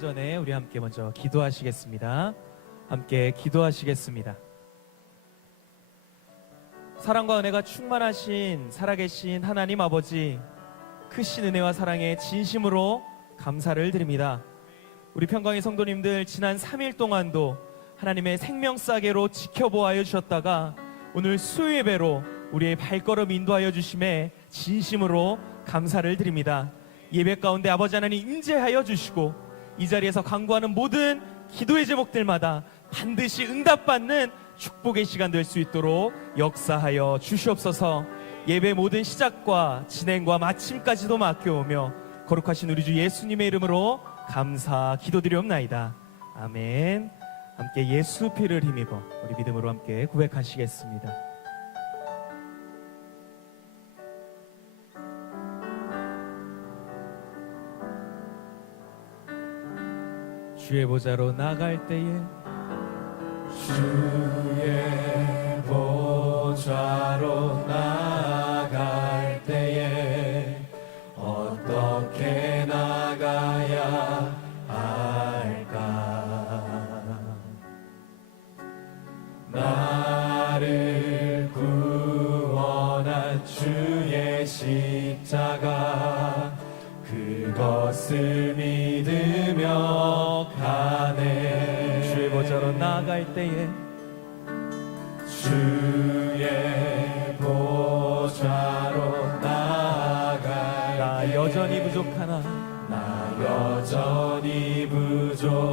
전에 우리 함께 먼저 기도하시겠습니다. 함께 기도하시겠습니다. 사랑과 은혜가 충만하신 살아계신 하나님 아버지, 크신 은혜와 사랑에 진심으로 감사를 드립니다. 우리 평강의 성도님들 지난 3일 동안도 하나님의 생명싸개로 지켜보아여 주셨다가 오늘 수요예배로 우리의 발걸음 인도하여 주심에 진심으로 감사를 드립니다. 예배 가운데 아버지 하나님 임재하여 주시고 이 자리에서 간구하는 모든 기도의 제목들마다 반드시 응답받는 축복의 시간 될 수 있도록 역사하여 주시옵소서. 예배 모든 시작과 진행과 마침까지도 맡겨오며 거룩하신 우리 주 예수님의 이름으로 감사 기도드리옵나이다. 아멘. 함께 예수 피를 힘입어 우리 믿음으로 함께 고백하시겠습니다. 주의 보좌로 나갈 때에 주의 보좌로 나갈 때에 어떻게 나가야 할까? 나를 구원한 주의 십자가 그것을 믿으며 가네. 주의 보좌로 나갈 때에 주의 보좌로 나갈 나 때에 여전히 부족하나 나 여전히 부족하나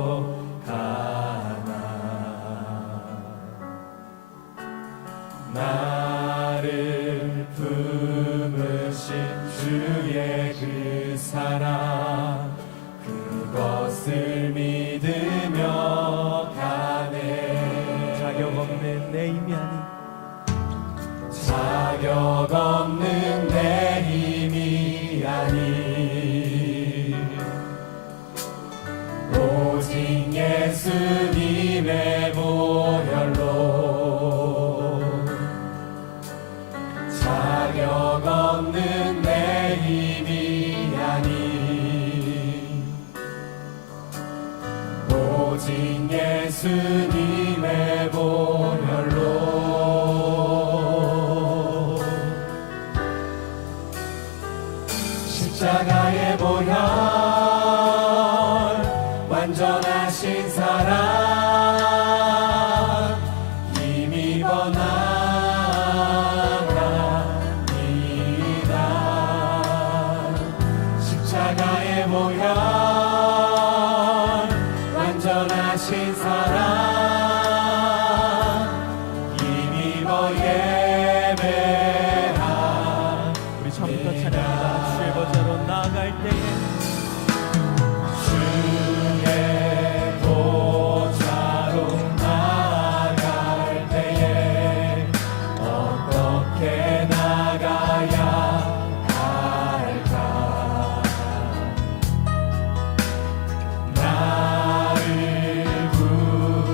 나를 품으신 주의 그 사랑 그것을 믿으며 가네. 자격 없는 내 힘이 아니 자격 없는 내 힘이 아니 오직 예수님의 보혈로 자격 없는 내 힘이 아니 오직 예수님의 보혈로 십자가의 보혈 완전하신 사랑 힘입어 나갑니다. 십자가의 보혈 완전하신 사랑 힘입어 예배합니다. 우리 처음부터 찬양합니다. 주의 보좌로 나갈 때에 주의 보좌로 나갈 때에 어떻게 나가야 할까? 나를 구원한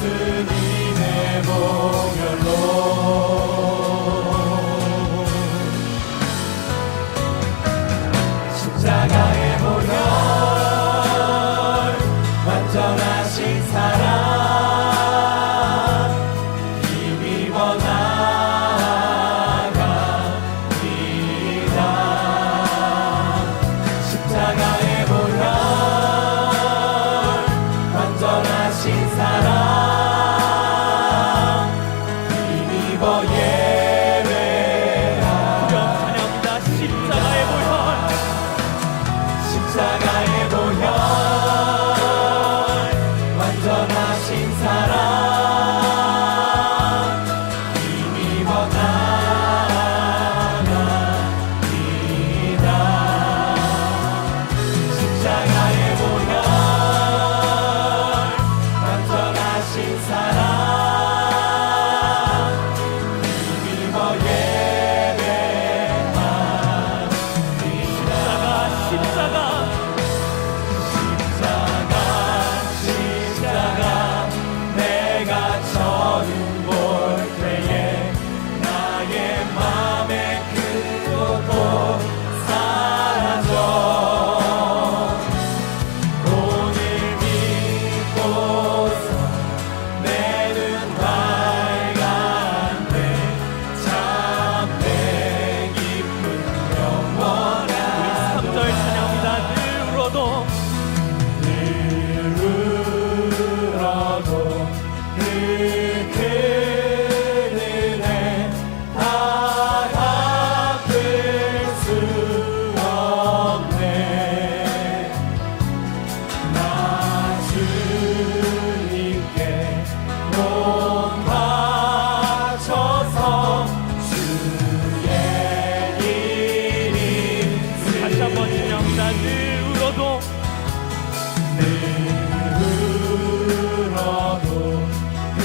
예수님의 보혈로 십자가의 보혈 완전하신 사랑 힘입어 나아갑니다. 십자가의 보혈 완전하신 사랑 힘입어 예배하며 찬양합니다. 십자가의 보혈, 십자가의 보혈 완전하신 사랑 힘입어 나아갑니다. 십자가의 보혈 완전하신 사랑 힘입어 예배합니다. 십자가, 십자가 내가 처음 볼 때에 나의 맘의 그 고통 사라져 오늘 믿고서 내 눈 밝았네 참 내 기쁜 영원한 3절 찬양합니다. 늘 울어도 늘 울어도 그 그늘에 다 갚을 수 없네 나 주님께 몸 바쳐서 주의 일이 다시 한번 찬양합니다. 늘 울어도 늘 울어도 그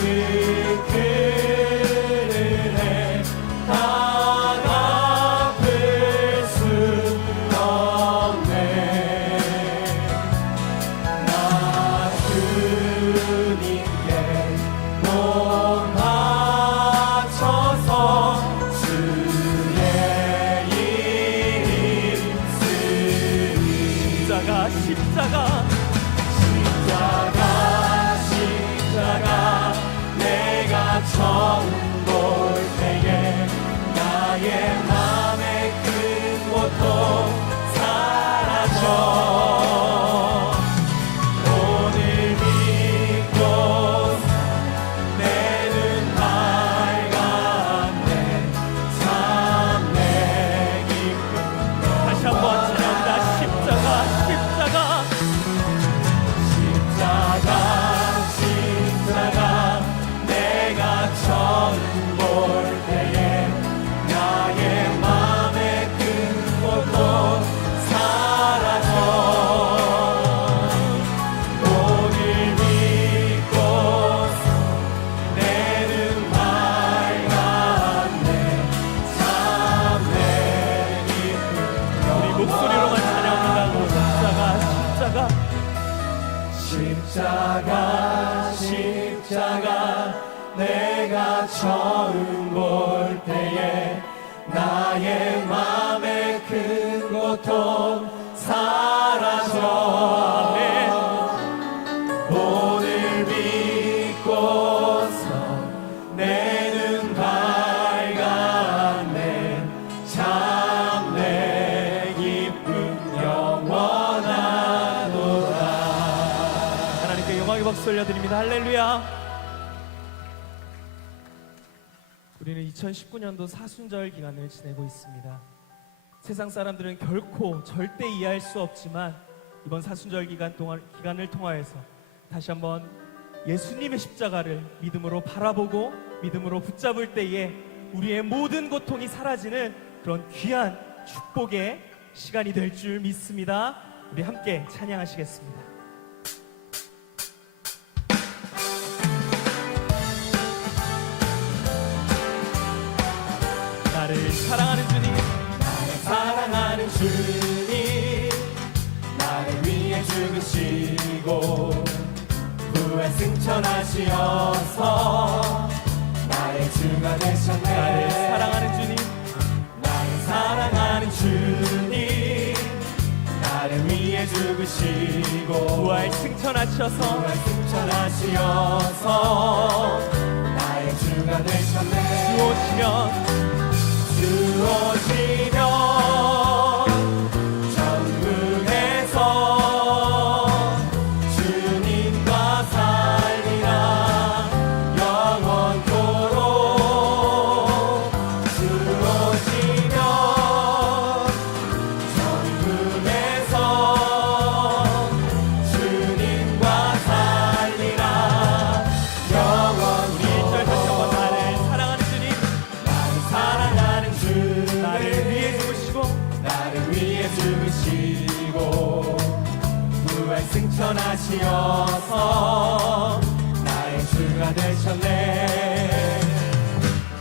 그늘에 다 갚을 수 없네 나 주님께 몸 바쳐서 주의 일 있으니 십자가, 십자가, 십자가 내가 처음 볼 때에 나의 맘의 큰 고통 사라져 오늘 믿고서 내 눈 밝았네 참 내 기쁜 다시 한번 찬양합니다. 십자가, 십자가, 십자가 내가 처음 볼 때에 나의 맘의 큰 고통 사라져 오늘 믿고서 내 눈 밝았네 참 내 기쁜 우리 목소리로만 찬양합니다. 십자가, 십자가 내가 처음 볼 때에 나의 맘의 큰 고통 사라져 오늘 믿고서 내 눈 밝았네 참 내 기쁨 영원하도다 하나님께 영광의 박수 올려드립니다. 할렐루야. 우리는 2019년도 사순절 기간을 지내고 있습니다. 세상 사람들은 결코 절대 이해할 수 없지만 이번 사순절 기간을 통하여서 다시 한번 예수님의 십자가를 믿음으로 바라보고 믿음으로 붙잡을 때에 우리의 모든 고통이 사라지는 그런 귀한 축복의 시간이 될 줄 믿습니다. 우리 함께 찬양하시겠습니다. 나를 사랑하는 주님, 나를 사랑하는 주님 나를 위해 죽으시고 구원 승천하시어서 나의 주가 되셨네. 나를 사랑하는 주님, 나를 사랑하는 주님, 나를 위해 죽으시고 부활 승천하셔서 부활 승천하시어서 나의 주가 되셨네. 주 오시면 주 오시면 천국에서 주님과 살리라 영원토록. 주 오시면 천국에서 주님과 살리라 영원토록. 1절 다시 한번 나를 사랑하는 주님, 나를 사랑하는 주, 나를 위해 죽으시고 나를 위해 죽으시고 부활 승천하시어서 나의 주가 되셨네.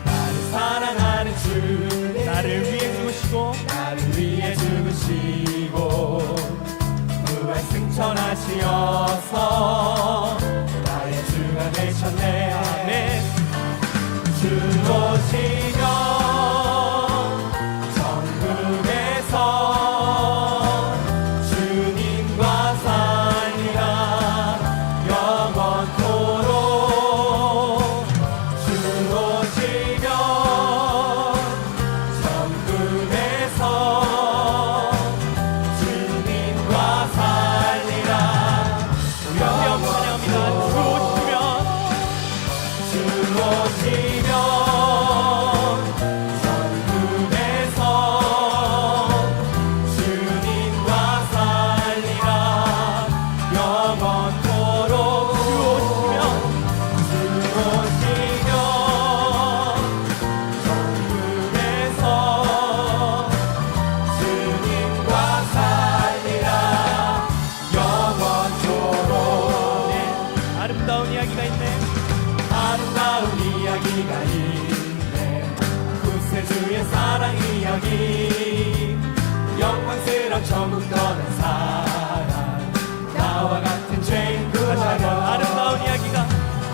나를 사랑하는 주, 나를 위해 죽으시고 나를 위해 죽으시고 부활 승천하시어서 나의 주가 되셨네. 아멘. 주 오시면 천국에서 주님과 살리라 영원토록. 주 오시면 천국에서 주님과 살리라 영원합니다. 주 오시면 주 오시면 천국에서 주님과 살리라 영원토록. 주 오시면 천국에서 주님과 살리라 영원토록. 아름다운 이야기가 있네. 아름다운 이야기가 있네. 구세주의 사랑 이야기, 영광스러운 천국 떠난 사랑, 나와 같은 죄인 다시 한번 구하려. 아름다운 이야기가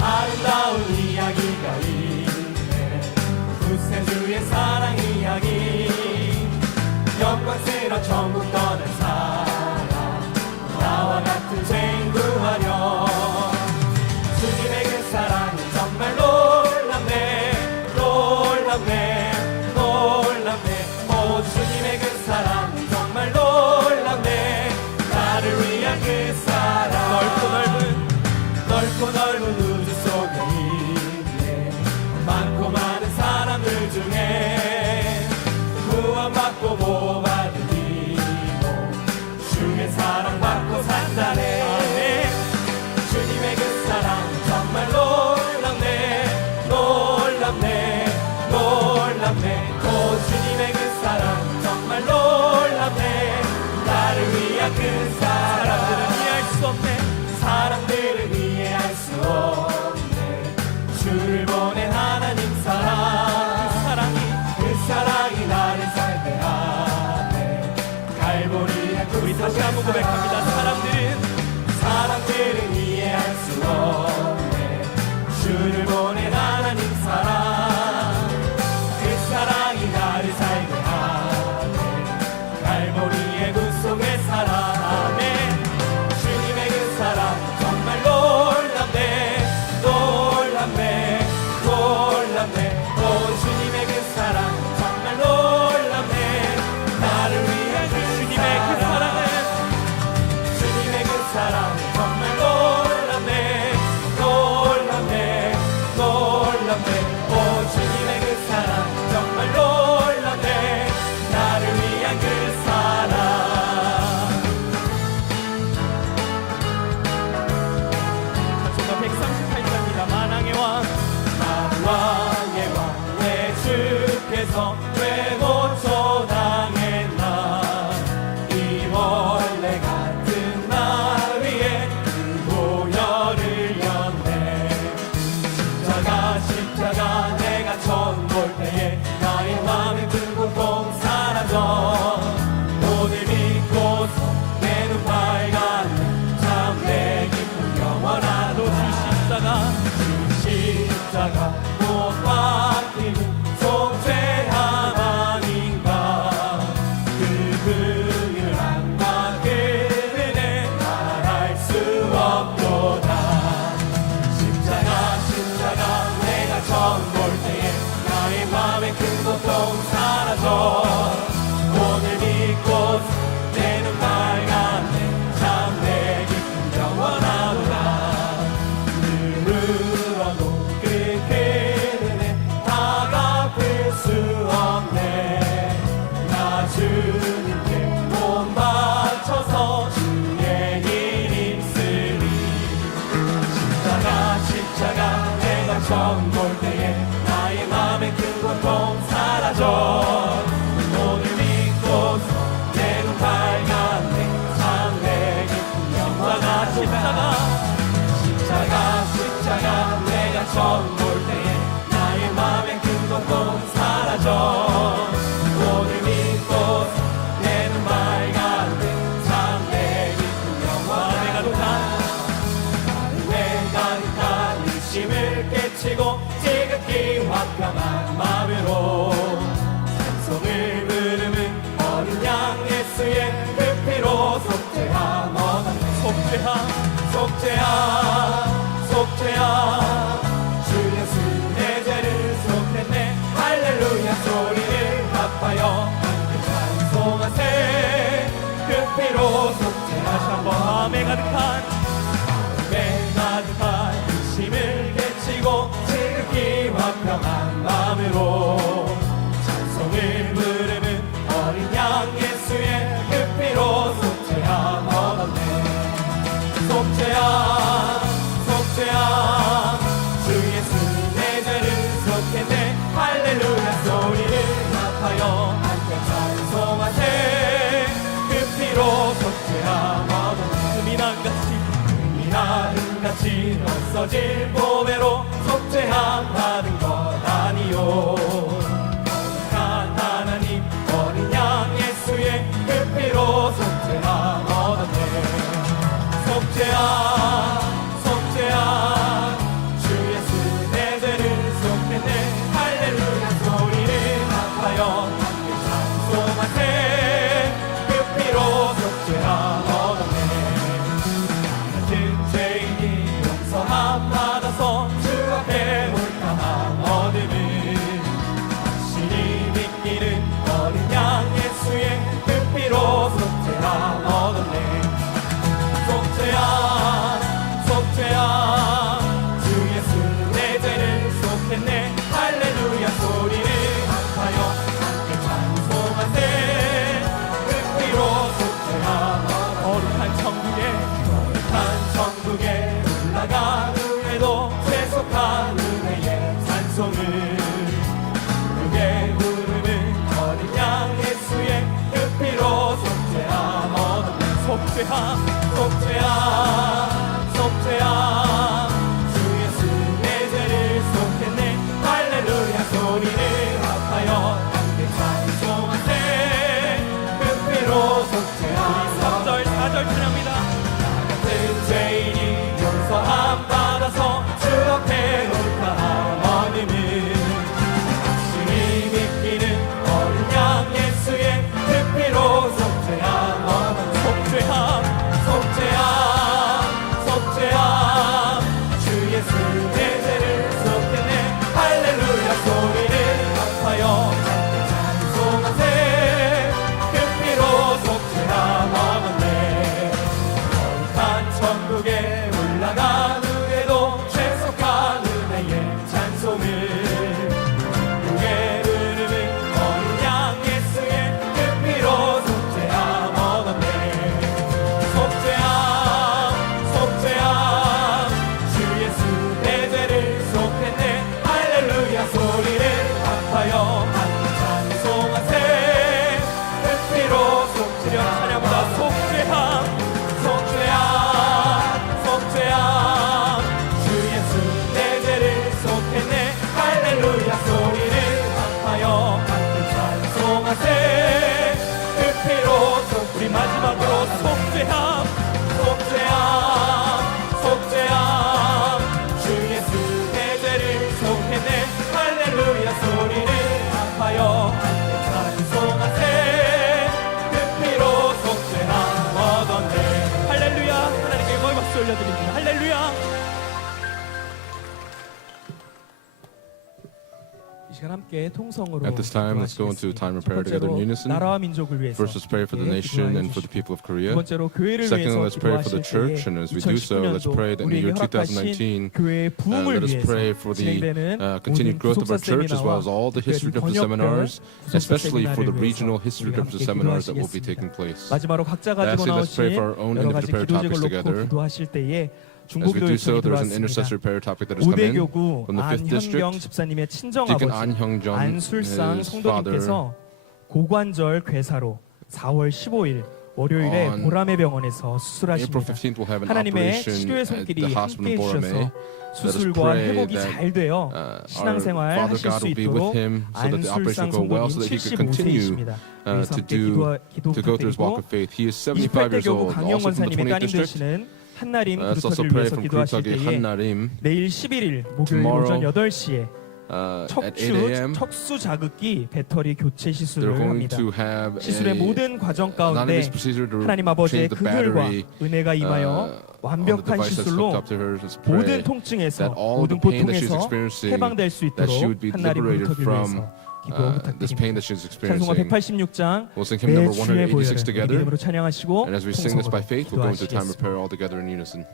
아름다운 이야기가 있네. 구세주의 사랑 이야기, 영광스러운 천국 떠난 사랑, 나와 같은 죄인 구하려. 주님의 그 사랑이 정말 놀랍네, 놀랍네, 놀랍네. 오 주님의 그 사랑이 정말 놀랍네. 나를 위한 그 사랑, 넓고 넓은 우주 속에 있네. 많고 많은 사람들 중에 구원받고 보호받은 이고 주의 사랑받고 산다네. 주님의 그 사랑 정말 놀랍네, 놀랍네, 놀랍네. 오 주님의 그 사랑 정말 놀랍네. 나를 위한 그 사람들은 사랑, 이해할 수 없네. 사람들은 이해할 수 없네. 주를 보낸 하나님 사랑, 그 사랑이 나를 살게 하네. 갈보리의 그 우리 다시 한번 고백합니다. 사람들은 이해할 수 없네. 주를 보낸 하나님 사랑, 그 사랑이 나를 살게 하네. 갈보리의 구속의 사랑. 아멘. 주님의 그 사랑 정말 놀랍네, 놀랍네, 놀랍네. 오 주님의 그 사랑 정말 놀랍네. 나를 위해 주님의 그 사랑은 십자가 못 박히는 속죄함 아닌가. 그 긍휼 안과 그 은혜 말할 수 없도다. 십자가 내가 처음 볼 때에 나의 맘에 큰 고통 사라져. 오늘 믿고 내 눈 밝았네. 참 내 기쁨 영원하도다. 눈으로도 그 은혜 다 갚을 수 없네. 나 주님께 몸 바쳐서 주의 일 힘쓰리. 십자가 내가 처음 볼 때에 나의 맘에 큰 고통 사라져. 오늘 믿고서 내 눈 밝았네. 참 내 기쁨 영원한 십자가 내가 처음 볼 때에 나의 맘에 큰 고통 사라져. 오늘 믿고서 내 눈 밝았네. 참 내 기쁨 영원한 내가 일심을 깨치고 지극히 화평한 마음으로 찬송을 부르는 어린 양 예수의 그 피로 속죄함 얻었네. 속죄함 주 예수 내 죄를 속했네. 할렐루야 소리를 합하여 함께 찬송하세. 그 피로 속죄하셔. 마음에 가득한 힘을 깨치고 지극히 화평한 마음으로 찬송을 부르는 어린 양 예수의 그 피로 속죄함 얻었네. 속죄함 주 예수 내 죄를 속했네. 할렐루야 소리를 합하여 함께 찬송하세. 그 피로 속죄함 얻었네. 금이나은같이 없어질 보배로 속죄함 받은 것 아니요. 거룩한 하나님 어린 양 예수의 그 피로 속죄함 얻었네. 속죄함 주 예수 내 죄를 속했네. 할렐루야 소리를 합하여 함께 찬송하세. 그 피로 속죄함 얻었네. 같은 죄인이 용서함 받아서 주 앞에 몰타함 얻음은 당신이 믿기는 어린 양 예수의 그 피로 속죄함 얻었네. 속죄함 주 예수 내 죄를 속했네. 할렐루야 소리를 합하여 함께 찬송하세. 그 피로 속죄함 거룩한 천국에 올라간 후에도 계속한 은혜의 찬송을 부르는 어린 양 예수의 그 피로 속죄함 얻었네. 속죄함 주 예수 내 죄를 속했네. 할렐루야 소리를 합하여 함께 찬송하세. 그 피로 속죄함 3절 4절 찬양합니다. 같은 죄인이 용서함 받아서 주 시간 함께 통성으로 At this time, let's go into time of prayer together in unison. 나라와 민족을 위해서 First, let's pray for the nation and for the people of 두 Korea. 번째로 교회를 Secondly, 위해서 let's pray for the 기도하실 church, 때에 and as we do so, let's pray that in the year 2019, 교회의 부흥을 let us 위해서 pray for the 진행되는 continued 모든 growth of our 구속사 church, as well 세미나와 as all the history 특별히 different seminars, 구속사 especially for the 세미나를 regional 위해서 history 우리 different 함께 seminars that will be 기도하시겠습니다. taking place. 마지막으로 각자 가지고 Lastly, let's pray 나오신 for our own 여러 가지 individual prayer 기도직을 topics 놓고 together. 기도하실 때에 As we do 중보기도의 so, 청이 there is an 들어왔습니다. intercessory prayer topic that has come in. 오대교구 From the 5th district, 안현경 집사님의 친정 Deacon 아버지 An Hyung-jung, 안술상 his father, 성도님께서 고관절 괴사로 4월 15일 월요일에 On 보라매 병원에서 April 수술하십니다. 15th, we'll have an 하나님의 operation 치료의 at 손길이 the hospital 함께 in Borame. 해주셔서 수술과 pray 회복이 that, 잘 되어 Our 신앙생활 Father 하실 God 수 will be with 있도록 him so that the operation 안술상 will go well, 성도님 so that he could continue 75세이십니다. 그래서 함께 기도 to go through his walk 부탁드리고 of faith. He is 75 years 28대교구 old, 강영 also from the 권사님의 20th 따님 district. 되시는 한나림 Let's also 그루터기를 pray 위해서 from 기도하실 Kurutagi 때에 Hannarim 내일 11일 목요일 Tomorrow, 오전 8시에 at 8 a.m. 척수 자극기 배터리 교체 They're 시술을 going 합니다. to have 시술의 a 모든 과정 none of 가운데 this procedure to 하나님 아버지의 change the 그늘과 battery 은혜가 임하여 on the 완벽한 device that's 시술로 hooked up to her. Let's pray 모든 통증에서 that all 모든 the pain that she's 고통에서 experiencing, 해방될 수 that she 있도록 would be 한나림 liberated 그루터기를 from 위해서 기도 this pain 부탁드립니다. that she's 찬송가 experiencing. 186장 We'll sing hymn number 내 주의 186 보혈을 together. 믿음으로 찬양하시고 And as we sing this by 통성으로 faith, we'll go into time of 기도하시겠습니다. prayer all together in unison.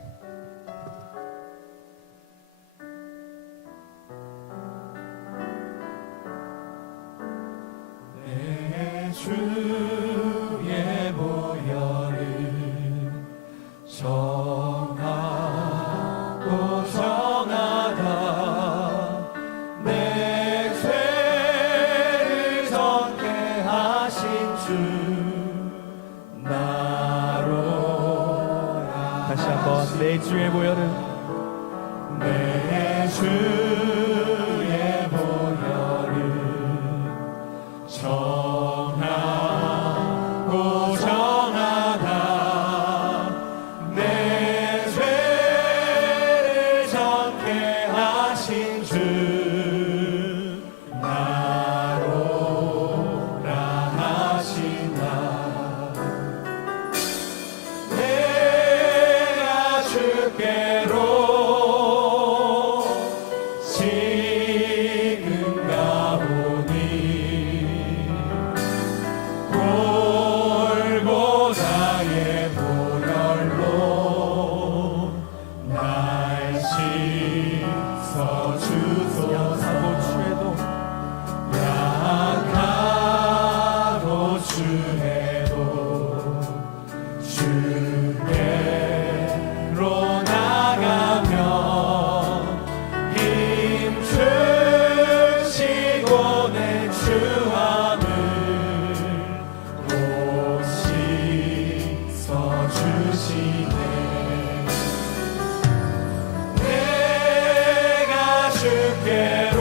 내 주의 보혈을 정하고 정하다 내 죄를 정케 하신 주 나로라. 다시 한번 내 주의 보혈을 내 주의 보혈을 정하고 정하다 내 죄를 정케 하신 주 나로라 하시나 내가 주께로 지금 가오니 골고다의 보혈로 날 씻어주소서. 약하고 추해도 약하고 추해도 주께로 나가면 힘 주시고 내 주함을 곧 씻어주시네. 내가 주께로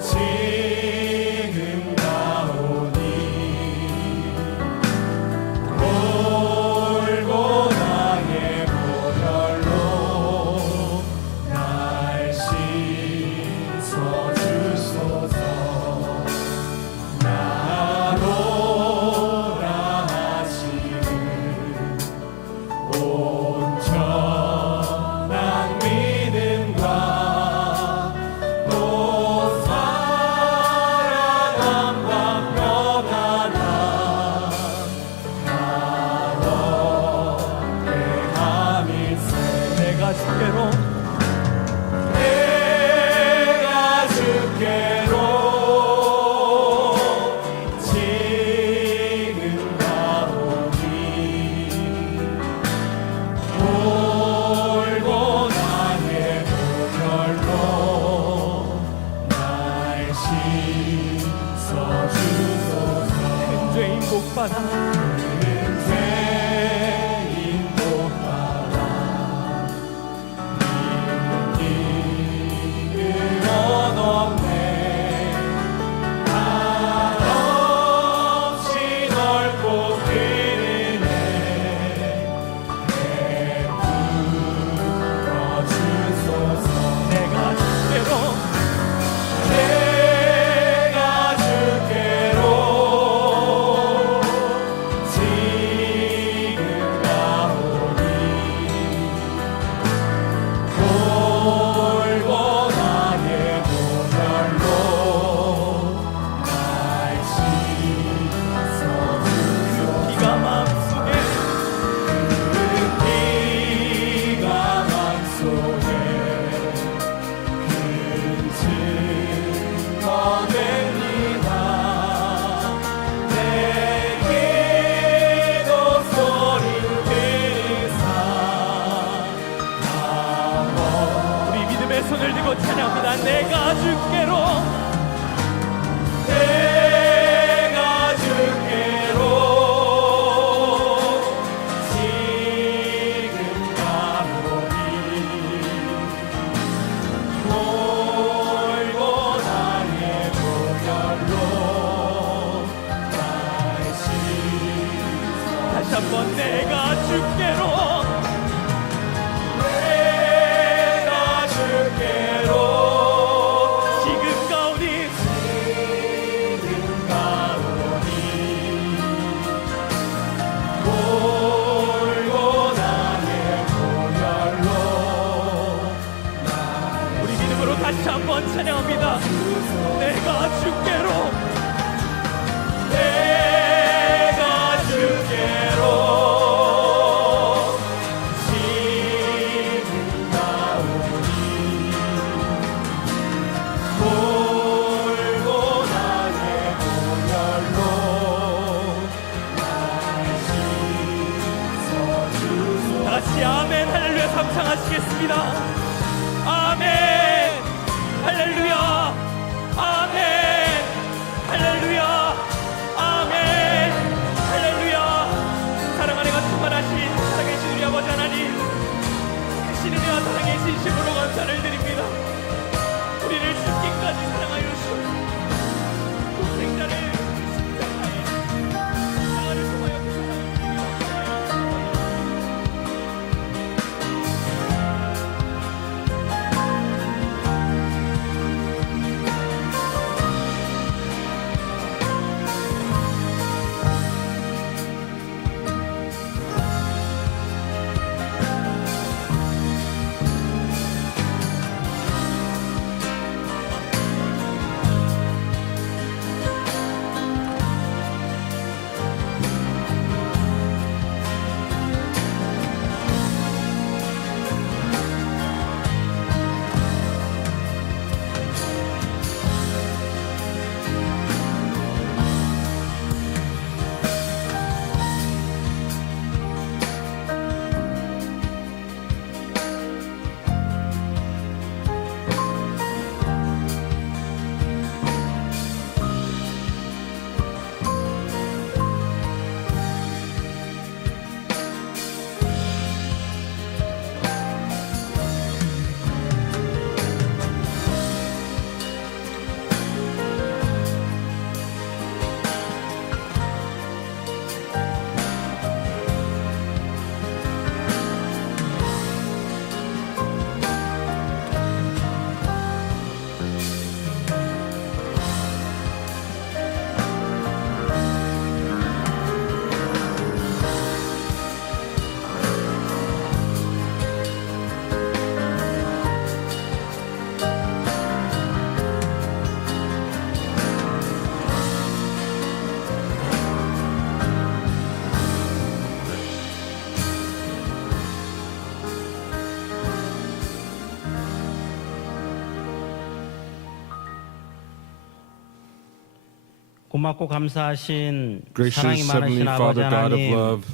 지금 가오니 골고다의 보혈로 날 씻어주소서. 나로라 하시는 온전한 믿음과 또 사랑함과 평안함 가득해 함일세. 내가 주께로 내가 주께로 지금 가오니 골고다의 보혈로 날 씻어주소서. 죄인 복받아 죄인 복받아 위에 손을 들고 찬양합니다. 내가 주께로 내가 주께로 지금 가보니 돌고 나의 보혈로 나의 신성 다시 한번 내가 주께로 내가 주께로 지금 가오니 지금 가오니 돌고 나의 보혈로 우리 믿음으로 다시 한번 찬양합니다. 내가 주께로 내가 주께로 지금 가오니 돌고 나의 보혈로 나의 씻어주소 다시 아멘 할렐루야 감상하시겠습니다. 아멘 할렐루야 아멘 할렐루야 아멘 할렐루야. 사랑 안에가 충만하신 살아계신 우리 아버지 하나님, 크신 은혜와 사랑의 진심으로 감사를 드립니다. 우리를 죽기까지 사랑하여 주시고 독생자를 십자가에 십자가를 통하여 그 사랑을 고맙고 감사하신 Gracious 사랑이 많으신 Heavenly 아버지 Father, God of 하나님, love,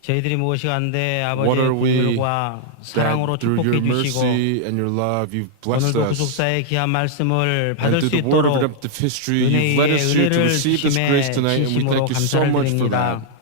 저희들이 무엇이간데 what 아버지의 are we 긍휼과 사랑으로 that through 축복해 your 주시고 mercy and your love you've blessed 오늘도 us, 구속사의 귀한 말씀을 and 받을 수 through the word of 있도록 redemptive history 은혜 you've led 위에 us here to 은혜를 receive this 주심에 grace tonight, and we 진심으로 thank you so 감사를 much for 드립니다. that.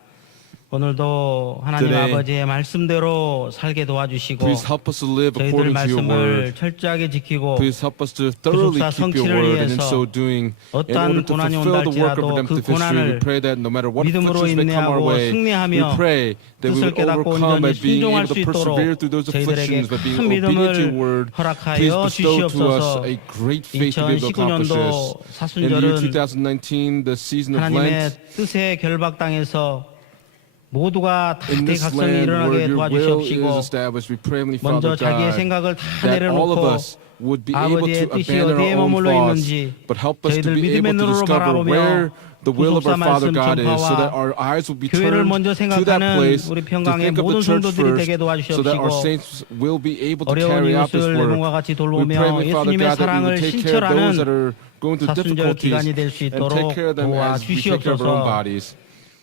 오늘도 하나님 Today, 아버지의 말씀대로 살게 도와주시고 Please help us to live 저희들 according to your 말씀을 word. 철저하게 지키고 Please help us to thoroughly 구속사 keep your 성취를 word, and in 위해서 so doing, in 어떠한 order to 고난이 fulfill the work 온달지라도 of 그 redemptive history, we 고난을 pray that no matter what 믿음으로 afflictions may come our 인내하고 way, we 승리하며 pray that we 뜻을 would 깨닫고 overcome by 온전히 being able 순종할 to 수 있도록 persevere through those 저희들에게 afflictions, by being 큰 obedient to your 믿음을 word. Please 허락하여 bestow to us 주시옵소서. a great faith to be able to accomplish 2019년도 this. In the year 사순절은 2019, the season of 하나님의 Lent, 뜻에 결박당해서 모두가 in 다대 this 각성이 land 일어나게 where your will is 도와주시옵시고 established, we pray, Heavenly 먼저 Father 자기의 God, 생각을 다 that all of 내려놓고 us would be able 아버지의 to 뜻이 abandon 어디에 our own 머물러 thoughts, 있는지 but help us to 저희들 be 믿음의 able to 눈으로 discover 바라보며 where the will of 구속사 our Father 말씀 God is, so that 전파와 our eyes will be 교회를 turned 먼저 to that 생각하는 place, 우리 to 평강의 think of 모든 the church 성도들이 되게 first, so that our 도와주시옵시고 saints will be able to 어려운 carry out this 이웃을 work. 내몸과 같이 We pray, 돌보며 Heavenly Father 예수님의 God, that we 사랑을 would take care of those that 신철하는 are going through 사순절 difficulties 기간이 될 수 and take 있도록 care of them as we take care of our own 도와주시옵소서. bodies.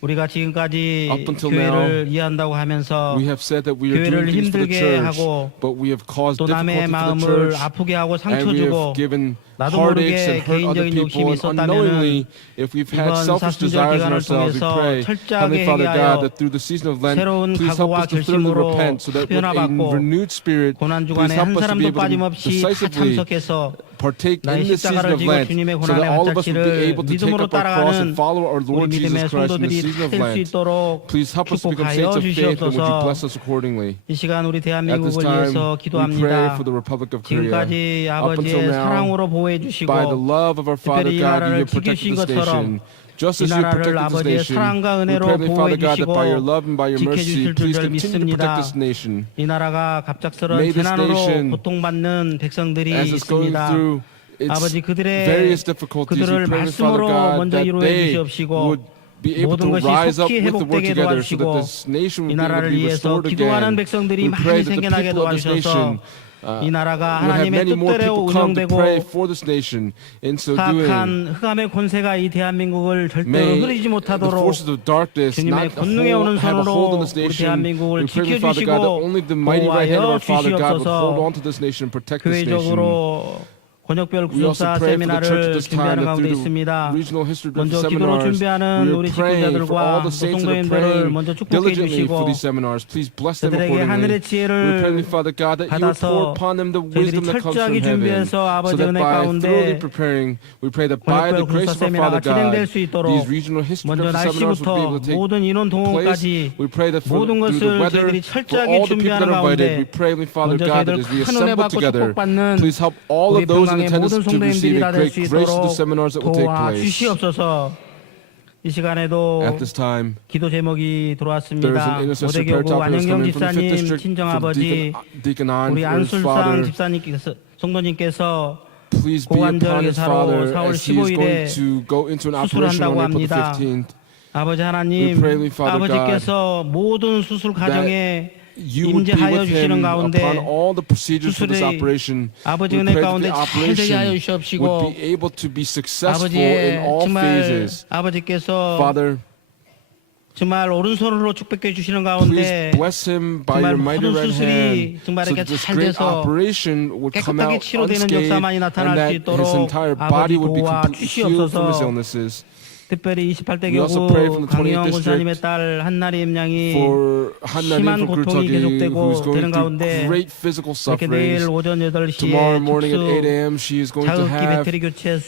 우리가 지금까지 Up until 교회를 이해한다고 하면서 We have said that we are 교회를 doing things for the 힘들게 church, 하고 but we have caused 또 남의 difficulty for the 마음을 church, 아프게 하고 상처 and we 주고 have given 나도 heartaches 모르게 and hurt other 개인적인 people. 욕심이 And 있었다면은 unknowingly, if we've had 이번 selfish 사순절 desires in 기간을 ourselves, we 통해서 pray, 철저하게 Heavenly Father 회개하여 God, that through the season of Lent, 새로운 please help 각오와 us to thoroughly 결심으로 repent, so that with a 변화받고 renewed spirit, 고난 please 주간에 help 한 us to be 사람도 able to 빠짐없이 다 decisively 참석해서 partake 나의 in this season 십자가를 of 지고 Lent, 주님의 so 고난의 that all of us will be 발자취를 able to take 믿음으로 up our cross and 따라가는 follow our 우리 Lord Jesus 믿음의 Christ in the 성도들이 season of 될 수 Lent. 있도록 Please help us to become 축복하여 saints of faith, and would you 주시옵소서. bless us accordingly. 이 시간 우리 At this 대한민국을 time, 위해서 we pray 기도합니다. for the Republic of Korea. 지금까지 Up until 아버지의 now, 사랑으로 보호해 주시고 by the love of our Father 특별히 이 God, 나라를 you have protected 지키신 this nation. 것처럼 Just 이 as you have 나라를 protected this 아버지의 nation, 사랑과 we 은혜로 pray, Heavenly Father God, that by your 보호해 love and by your mercy, 지켜주실 please 줄 continue to protect 믿습니다. this nation. 이 나라가 갑작스러운 May this 재난으로 nation, 고통받는 백성들이 As it's going 있습니다. through its 아버지 그들의 various difficulties, we 그들을 pray, Father 말씀으로 God, 먼저 that 이루어 they 주시옵시고 would be able 모든 to 것이 rise up 속히 with the word 회복되게 together, so that 도와주시고 this nation 이 will be able to 나라를 be 위해서 restored 기도하는 again. 백성들이 We pray 많이 that the 생겨나게 people of this 도와주셔서 nation 이 나라가 will have 하나님의 many more 뜻대로 people come to 운영되고 pray for this nation. In so doing, 사악한 흑암의 권세가 이 대한민국을 절대로 may 흐리지 the 못하도록 forces of darkness 주님의 not 권능에 오는 have a hold on 손으로 this 우리 nation. 대한민국을 We pray, Father God, that 지켜주시고 only the mighty right hand of our 보호하여 Father God would hold on 주시옵소서. to this nation, protect this nation. 교회적으로 권역별 We also 구속사 pray for the church at 세미나를 this time 준비하는 that 가운데 through the 있습니다. regional history 먼저 driven 기도로 seminars, 준비하는 we 우리 are praying for all 직분자들과 the saints that are 성도님들을 praying 먼저 축복해 diligently 주시고 for these seminars. Please bless them 그들에게 accordingly. 하늘의 We 지혜를 pray, Father God, that you would 받아서 pour upon them the 저희들이 wisdom that comes 철저하게 from heaven, 준비해서 so 아버지 that 은혜 by 가운데 thoroughly preparing, we pray that by the 권역별 grace 군사 of our Father 세미나가 진행될 God, 수 있도록 these regional history 먼저 driven seminars will be able to 날씨부터 take 모든 인원 place. 동원까지 We pray that for 모든 through the 것을 weather, 저희들이 for 철저하게 all the people that 준비하는 are invited, we 가운데 pray, Heavenly Father 먼저 God, that 저희들 as we 큰 은혜 assemble 받고 together, 축복받는 please help all 우리 of those in 평강의 attendance 모든 to receive 성도님들이 a 다 될 great 수 grace of the 있도록 seminars that will take place. 도와주시옵소서. 이 시간에도 At this time, 기도 제목이 there is 들어왔습니다. an intercessory prayer 오대교구 topic that's 안영경 coming from the 5th 집사님, district 친정 from 아버지, Deacon An 우리 for his 안술상 father. 집사님께서 성도님께서 Please be upon 고관절 his 의사로 father 4월 as he is 15일에 going to go into an operation 수술한다고 on April the 합니다. 15th. 아버지 We 하나님, pray, Father 아버지께서 모든 수술 과정에 You would be 임재하여 with 주시는 him 가운데 upon all the procedures for this 수술이 operation. 아버지 We 은혜 pray that 가운데 the 잘 되게 하여 operation 주시옵시고 would be able to be successful 아버지의 in all 정말 phases. 아버지께서 Father, 정말 오른손으로 축복해 주시는 please 가운데 bless him by 정말 your mighty 모든 right 수술이 hand, 정말 so 이렇게 that this 잘 great 돼서 operation would come 깨끗하게 out 치료되는 unscathed, 역사만이 and 나타날 수 that his 있도록 entire 아버지 body would be 도와 completely healed from his 주시옵소서. illnesses. 특별히 28대 We also pray 교구 from the 28th 강희영 district 군사님의 딸 한나림 양이 For Hannanim 심한 from 고통이 Kurtagi, who's 계속되고 going 되는 through 가운데 great physical 이렇게 내일 sufferings. 오전 8시에 Tomorrow morning at 8 특수 a.m. she is going to 자극기 have 배터리 교체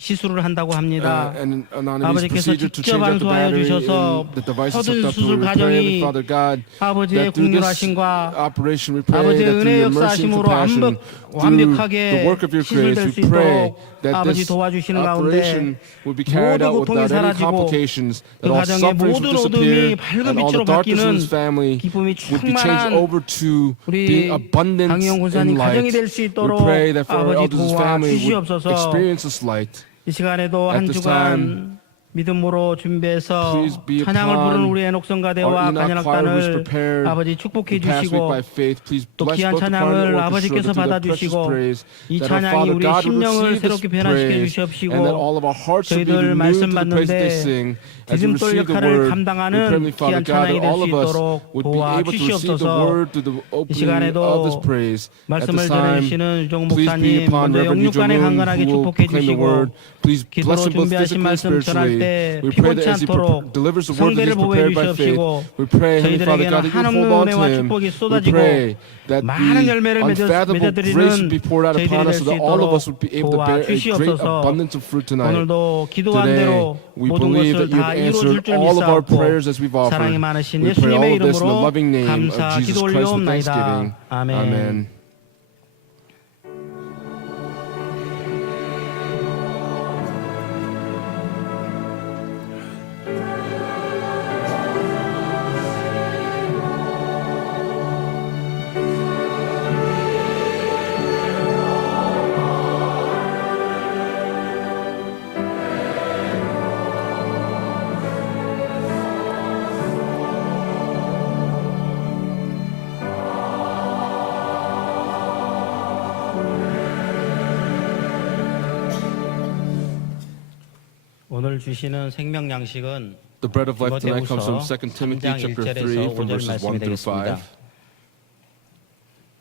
시술을 한다고 합니다. an anonymous 아버지께서 procedure to 직접 change out the 안수하여 battery 주셔서 and the device is 모든 hooked up to 수술 her. We pray, 과정이 Father God, 아버지의 that through this 국률하심과 operation we pray 아버지의 that through 은혜 your mercy and 역사하심으로 compassion, through 완벽하게 the work of your grace, 시술될 we 수 pray 있도록 that 아버지 this 도와주시는 operation 가운데 will be carried 모든 out 고통이 without any 사라지고 complications, 그 that all 가정의 sufferings 모든 will disappear, 어둠이 밝은 and all 빛으로 the darkness in 바뀌는 his family 기쁨이 would be changed 충만한 over to being 우리 abundant 강희영 in 군사님 가정이 light. 될 수 We 있도록 pray that for our 아버지 elders' family would 도와주시옵소서. experience this light. 이 시간에도 At 한 this 주간 믿음으로 준비해서 Please be 찬양을 upon 부르는 우리 에녹성가대와 our Enoch choir who's 간현악단을 prepared 아버지 축복해 the past week 주시고 by faith. Please 또 bless 귀한 both the choir and 찬양을 the orchestra 아버지께서 that do their precious 받아주시고 praise, 이 that our 찬양이 Father 우리의 God would 심령을 receive this 새롭게 변화시켜 praise, 주시옵시고 and that all of our hearts would be 저희들 renewed 말씀 to the praise that they 받는데 sing. As we 디딤돌 receive the 역할을 word, we pray, 감당하는 Heavenly Father 귀한 God, 찬양이 that 될 all 수 of us 있도록 would be able to receive the 도와주시옵소서. word through the 이 opening 시간에도 of this praise. At 말씀을 this time, 전해주시는 유종 please 목사님 be upon 먼저 Reverend 영육간에 Yujomun, 강건하게 who will 축복해 proclaim the 주시고 word. Please 기도로 bless him both 준비하신 physically and 말씀 전할 spiritually. 때 We pray that 피곤치 as he 않도록 delivers the word that 성대를 he's 보호해 prepared by faith, 주시옵시고 we pray, Heavenly Father God, 저희들에게는 that you 한없는 hold on to 은혜와 him. 축복이 We 쏟아지고 pray that 많은 the 열매를 unfathomable grace would be poured out 저희들이 upon 될 us, 수 so that all of 있도록 us would be able to bear a great 도와주시옵소서. abundance of fruit tonight. 오늘도 기도한 Today, 대로 we 모든 believe 것을 that you 다 have 이루어줄 answered 줄 all of our 믿사옵고 prayers as we've offered. 사랑이 많으신 We pray 예수님의 all of this in the 이름으로 loving name of 감사 Jesus 기도 Christ with thanksgiving. 올려옵나이다. 아멘. Amen. 오늘 주시는 생명 양식은 The bread of life tonight comes from 디모데후서 2 Timothy 3장 chapter 3 1절에서 from 5절 verses 1 말씀이 through 5. 되겠습니다.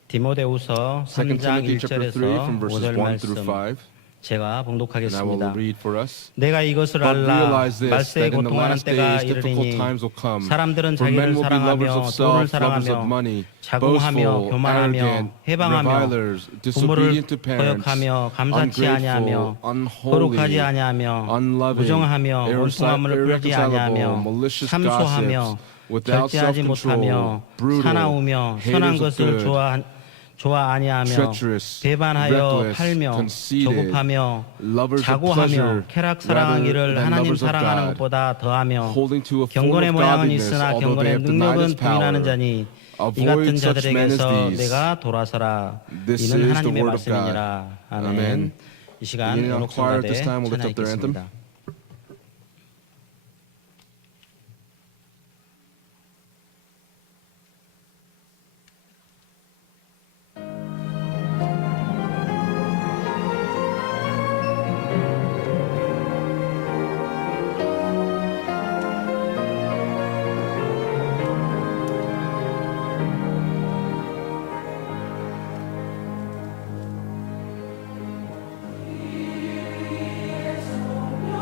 디모데후서 2 3장 Timothy chapter 3 from 1절에서 verses 5절 1 through 말씀 5. 제가 And I will 봉독하겠습니다. read for us. 내가 이것을 But 알라 realize this, 말세에 that in the 고통하는 last 때가 days difficult 이르리니 times will come. 사람들은 For men 자기를 will be lovers 사랑하며 of 돈을 self, lovers of 사랑하며 money, 자궁하며 boastful, 교만하며 arrogant, 해방하며 revilers, 부모를 disobedient to parents, 거역하며 감사치 아니하며 ungrateful, 거룩하지 unholy, 아니하며 unloving, 부정하며 원통함을 풀지 아니하며 irreconcilable, malicious 참소하며 gossips, without 절제하지 못하며 self-control, brutal, 사나우며 선한 haters of 것을 good, 좋아 아니하며 treacherous, 배반하여 reckless, 팔며 conceited, 조급하며 lovers of 자고하며 pleasure 쾌락 rather 사랑하기를 than 하나님 lovers of 사랑하는 God, 것보다 더하며 holding to a form 경건의 of 모양은 godliness, 있으나 although they 경건의 have denied 능력은 its 부인하는 power. 자니 이 Avoid 같은 such men as 자들에게서 these. 내가 돌아서라. This 이는 is the 하나님의 word of God. 말씀이니라. 아멘. Amen. 이 시간 Beginning our choir at 연옥성가대 this time, we'll lift up their anthem. 찬양하겠습니다. 예수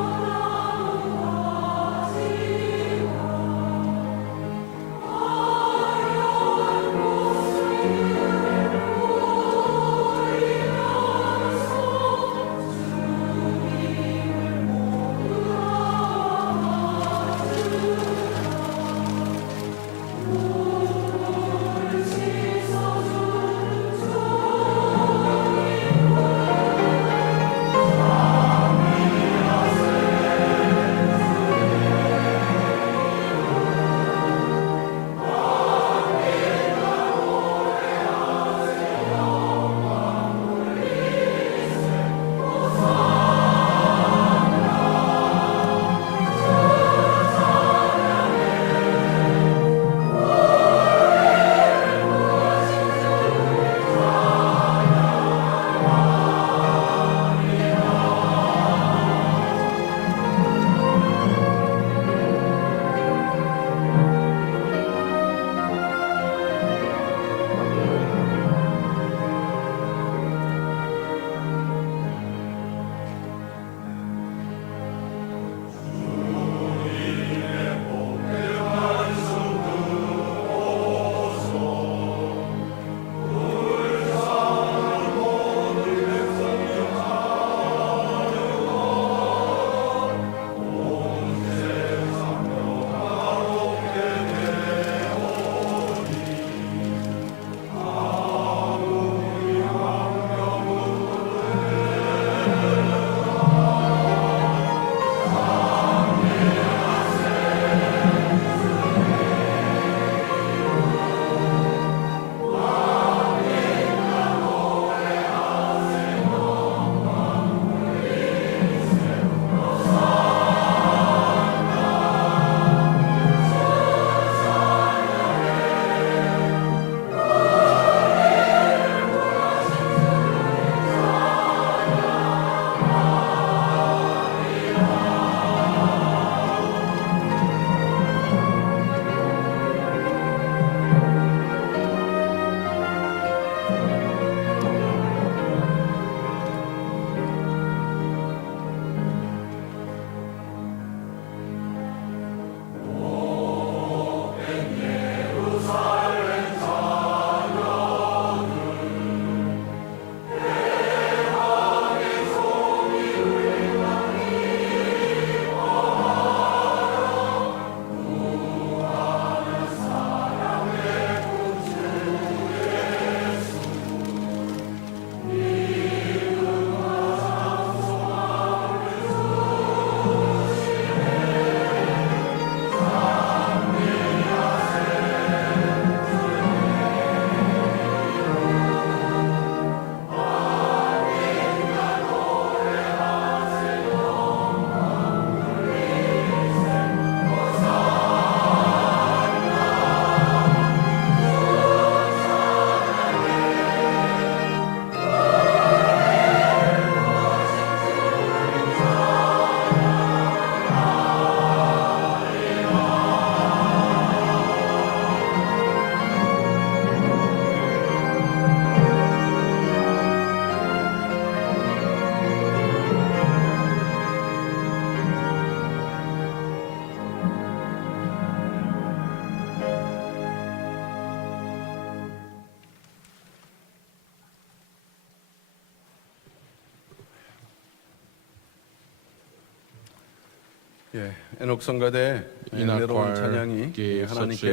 예, 에녹 성가대 Enoch 은혜로운 choir 찬양이 gave such 하나님께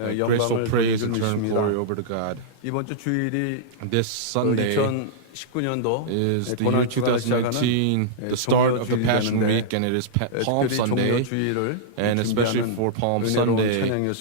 a graceful 영광을 praise and 돌려줄 turn 믿습니다. glory over to God. 이번 주 주일이 This Sunday 2019년도 is the year 고난 주간을 시작하는 2019, the start of the Passion Week, and it is Palm 특별히 Sunday. 종료 주일을 And especially 준비하는 for Palm 은혜로운 Sunday,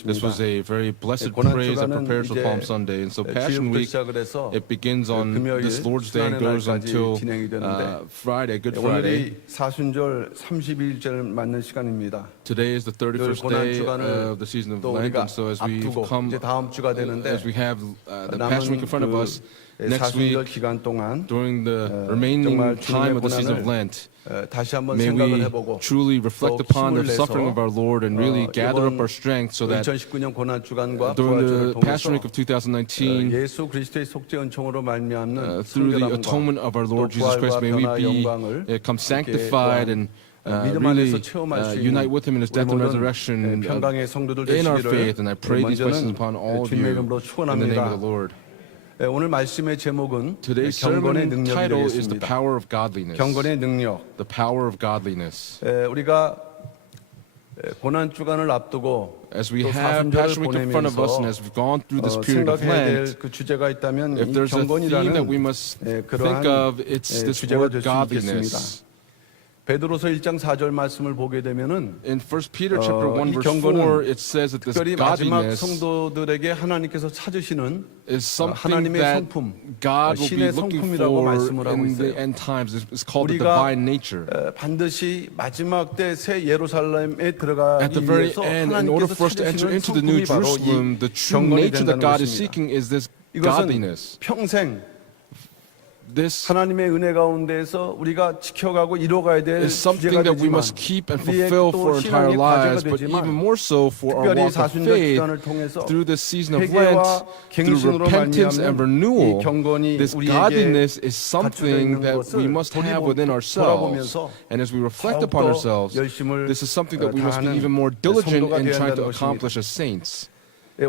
this was 찬양이었습니다. a very blessed 고난 praise that 주간은 prepares for 이제 Palm Sunday. And so Passion 주일부터 Week, 시작을 해서 it begins on 금요일 this Lord's Day and 순환의 goes 날까지 until 진행이 되는데 Friday, Good Friday. 오늘이 사순절 32일째를 맞는 시간입니다. Today is the 31st 고난 day 주간을 of the season of 또 Lent, 우리가 and so as we 앞두고 come, 이제 다음 주가 되는데 as we have the Passion Week in front of us, next 사순절 week, 기간 동안 during the remaining 정말 time 주님의 of the season of 고난을 Lent, 다시 한번 may 생각을 we 해보고 truly reflect 또 upon the 힘을 suffering 내서 of our Lord and really gather up 이번 our strength so that 2019년 고난 주간과 during 부활절을 the Passion 통해서 Week of 2019, 예수 그리스도의 속죄 은총으로 말미암는 through the 순결함과 atonement of our Lord 또 Jesus Christ, 부활과 may we 변화의 be 영광을 come 이렇게 sanctified and 믿음 really 안에서 체험할 수 unite 있는 with Him in His death and resurrection 평강의 성도들 in our 되시기를 faith. And I pray these blessings upon all of you 주님의 in 이름으로 the name of the 축원합니다. Lord. 오늘 말씀의 제목은 Today's 경건의 sermon 능력이 title is The 되겠습니다. Power of Godliness. 경건의 능력. The Power of Godliness. 우리가 고난 주간을 앞두고 As we 또 have 사순절을 Passion Week in front of us and as we've gone through this period of 생각해야 Lent, 될 그 주제가 있다면 if 이 there's a theme that 경건이라는 we must think 그러한 of, it's this 주제가 word 될 수 있겠습니다. godliness. 베드로서 1장 4절 말씀을 보게 되면은 In 1 Peter chapter 1 이 verse 경건은 4, it says that this 특별히 마지막 godliness 성도들에게 하나님께서 찾으시는 is something 하나님의 that 성품, God will be 신의 looking 성품이라고 for 말씀을 하고 in the 있어요. end times. It's called the 우리가 divine nature. 반드시 마지막 때 새 예루살렘에 At 들어가기 the very 위해서 end, in order 하나님께서 for us to enter 찾으시는 into the New 성품이 바로 Jerusalem, 이 the true 경건이 nature that 된다는 God is 것입니다. seeking is this 이것은 godliness. 평생 This 하나님의 은혜 가운데에서 우리가 지켜가고 이뤄가야 될 is something 주제가 that we 되지만 must keep and 우리의 fulfill 또 for our entire 신앙의 lives, 과제가 but even 되지만 more so for our 특별히 walk of 사순절 faith 기간을 통해서 through this season of 회개와 Lent, through 갱신으로 repentance and 말미암는 이 renewal. 경건이 This 우리에게 godliness is 갖춰져 있는 something that 것을 we must have within ourselves. 돌아보면서 And as we reflect upon 더욱더 ourselves, 열심을 this is something that we must be 다하는 even more diligent 성도가 in 되어야 trying 한다는 to accomplish as saints.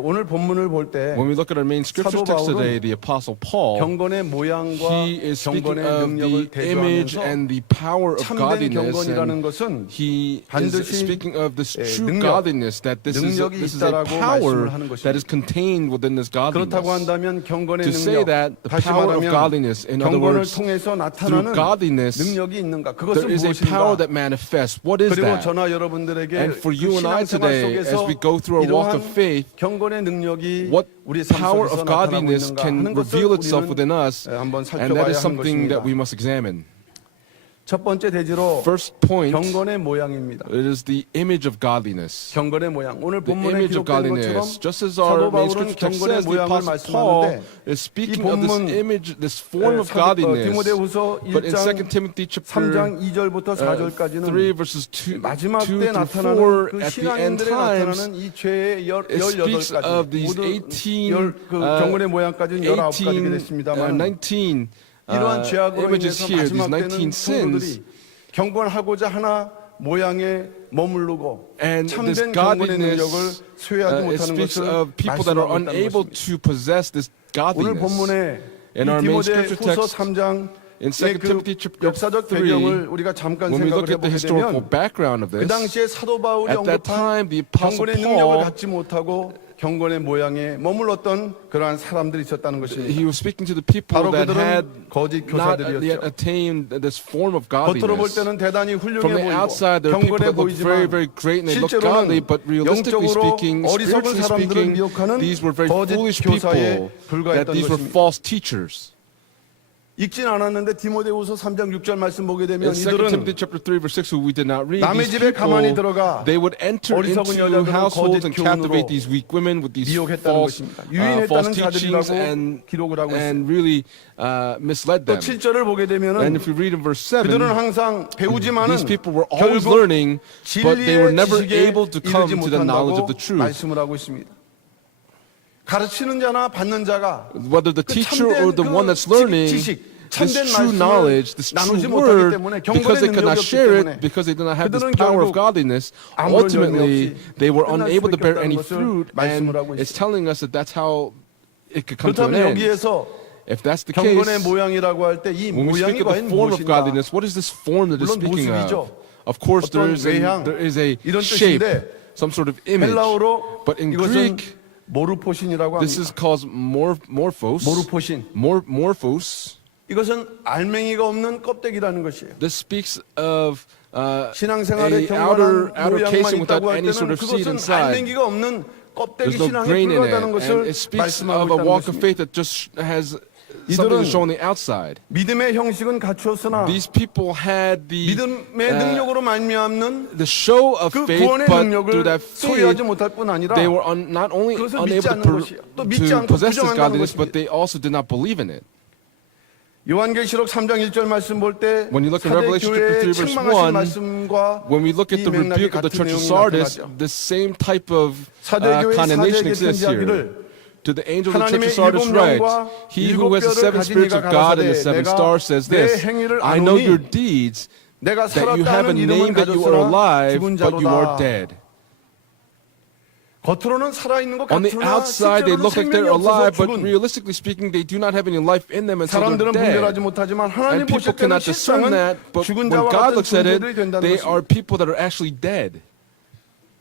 오늘 본문을 볼 때 When we look at our main scripture 사도 text 바울은 today, the Apostle Paul, 경건의 모양과 he is speaking 경건의 of 능력을 the image 대조하면서 and the power of 참된 godliness, 경건이라는 and 것은 he is 반드시 speaking of this true 능력, godliness, that this is 능력이 a 있다라고 power 말씀을 하는 that is 것입니다. contained within this 그렇다고 godliness. 한다면 경건의 To say 능력, that the 다시 power of 말하면 godliness, in other 경건을 words, 통해서 through 나타나는 godliness, 능력이 있는가? there 그것은 is a power 무엇인가? that manifests. What is 그리고 that? 저나 여러분들에게 And for you and I 신앙생활 today, as 속에서 we go through our walk of 이러한 faith, 경건의 능력이 what 우리 삶 power 속에서 of 나타나고 godliness 있는가 can 하는 것을 reveal itself 우리는 within us, 한번 and that 살펴봐야 is 하는 something that 것입니다. we must examine. 첫 번째 대지로 First point, 경건의 모양입니다. it is the image of godliness. 경건의 모양. 오늘 The 본문에 image of 기록된 것처럼 godliness. Just as our 사도 main 바울은 scripture text 경건의 says, the 모양을 Apostle Paul 말씀하는데 is speaking 이 of this 본문, image, this form of godliness. 디모데후서 But in 2 1장 Timothy chapter 3장 2절부터 4절까지는 3 verses 2 마지막 to 때 4, 나타나는 그 at the end 신앙인들에 times, 나타나는 이 죄의 it speaks 18가지 of these 모두 18, 그 경건의 모양까지는 19가지가 됐습니다만 19 이러한 죄악으로 images 인해서 here, these 마지막 19 때는 sins. 성도들이 경건하고자 하나 모양에 머무르고 And this 참된 경건의 능력을 godliness, 소유하지 it 못하는 speaks 것을 of people that are 말씀하고 있다는 unable 것입니다. to possess this 오늘 godliness. 본문에 이 In our main scripture 디모데후서 text, 3장 in 2 그 Timothy chapter 역사적 3, 배경을 우리가 잠깐 when we look 생각을 at the 해보게 historical 되면 background of 그 this, 당시에 사도 바울이 at that time, 언급한 the Apostle 경건의 능력을 Paul, 갖지 못하고 경건의 모양에 머물렀던 그러한 사람들이 있었다는 he 것입니다. was speaking to the people 바로 that had 그들은 거짓 not yet 교사들이었죠. attained this form of 겉으로 볼 godliness. 때는 대단히 훌륭해 From the 보이고 outside, there are people 경건해 that look very, 보이지만 very great and they look godly, 실제로는 but realistically 영적으로 speaking, 어리석은 spiritually 사람들을 speaking, 미혹하는 these were very 거짓 foolish 교사에 people, that 불과했던 these were 것입니다. false teachers. 읽진 않았는데 디모데후서 3장 6절 말씀 보게 In 되면 2 이들은 Timothy chapter 3 verse 6, who we did not read, 남의 these 집에 가만히 people, 들어가 they would enter 어리석은 into 여자들을 households 거짓 and captivate 교훈으로 these weak women with these 미혹했다는 false, 것입니다. false 유인했다는 teachings 자들이라고 기록을 하고 있어요. and really misled 또 them. 7절을 보게 And 되면은 if you read in verse 7, 그들은 항상 배우지만은 these people were always 결국 learning, but they were 진리의 never 지식에 able to come 이르지 to the knowledge of 못한다고 the truth. 말씀을 하고 있습니다. 가르치는 자나 받는 자가 Whether the 그 teacher 참된 or the one that's learning 지식, this 참된 true 말씀을 knowledge, this 나누지 true 못하기 word, 때문에 because they 경건의 could not 능력이 없기 share 때문에 it, because they did not have this 그들은 power of 결국 godliness, 아무런 열매 ultimately 없이 they were 끝날 unable to 수밖에 bear 없다는 any 것을 fruit, and 말씀을 하고 it's 있습니다. telling us that that's how it could come to an 그렇다면 end. 여기에서 If that's the 경건의 case, 모양이라고 할 때 이 when we 모양이 speak of the 과연 form of 무엇인가? godliness, what is this form that is 물론 speaking 모습이죠. of? Of course, there 어떤 is a 이런 shape, 뜻인데 some sort of image. 헬라어로 But in 이것은 Greek, 모르포신이라고 this is 합니다. called morphos. 모르포신. Morphos. 이것은 알맹이가 없는 껍데기라는 것이에요. This speaks of 신앙생활의 a outer 경건한 모양만 casing without 있다고 할 any sort 때는 of seed 그것은 inside. 알맹이가 없는 껍데기 There's no 신앙에 grain in it, 불과하다는 and 것을 it speaks of 말씀하고 a 있다는 walk of 것입니다. faith that just has something to show on the outside. 믿음의 형식은 갖추었으나 These people had 믿음의 능력으로 말미암는 the show of 그 faith, 구원의 but 능력을 through that 소유하지 faith, 못할 뿐 아니라 they were not only 그것을 unable 믿지 않는 것이에요. 또 믿지 to 않고 possess this 부정한다는 godliness, but 것입니다. they also did not believe in it. 요한계시록 3장 1절 말씀 볼 때 When you look in 사대 Revelation 교회의 chapter 3 verse 책망하신 1, 말씀과 When we look at 이 the 맥락이 rebuke of the 같은 church of 내용이 Sardis, 나타나죠. the same type of 사대교회 condemnation 사대에게 exists here. 편지하기를 To the angel of the church 하나님의 of Sardis 일곱 write, 영과 He 일곱 who has the 뼈를 seven 가진 spirits 이가 of God and the 가라사대 seven 내가 stars says 내 this, 행위를 I know 아노니 your deeds, 내가 that you have a 살았다는 name 이름은 that you are 가졌으나 alive, 죽은 but you are 자로다. dead. 겉으로는 살아있는 것 On the 같으나 outside, they 실제로는 look like 생명이 they're 없어서 alive, but 죽은 realistically speaking, they do not have any life in them, and so 사람들은 they're 분별하지 dead. 못하지만 하나님 And people 보실 때는 cannot discern 실상은 that, but 죽은 when 자와 God 같은 looks at it, 존재들이 된다는 they 것입니다. are people that are actually dead.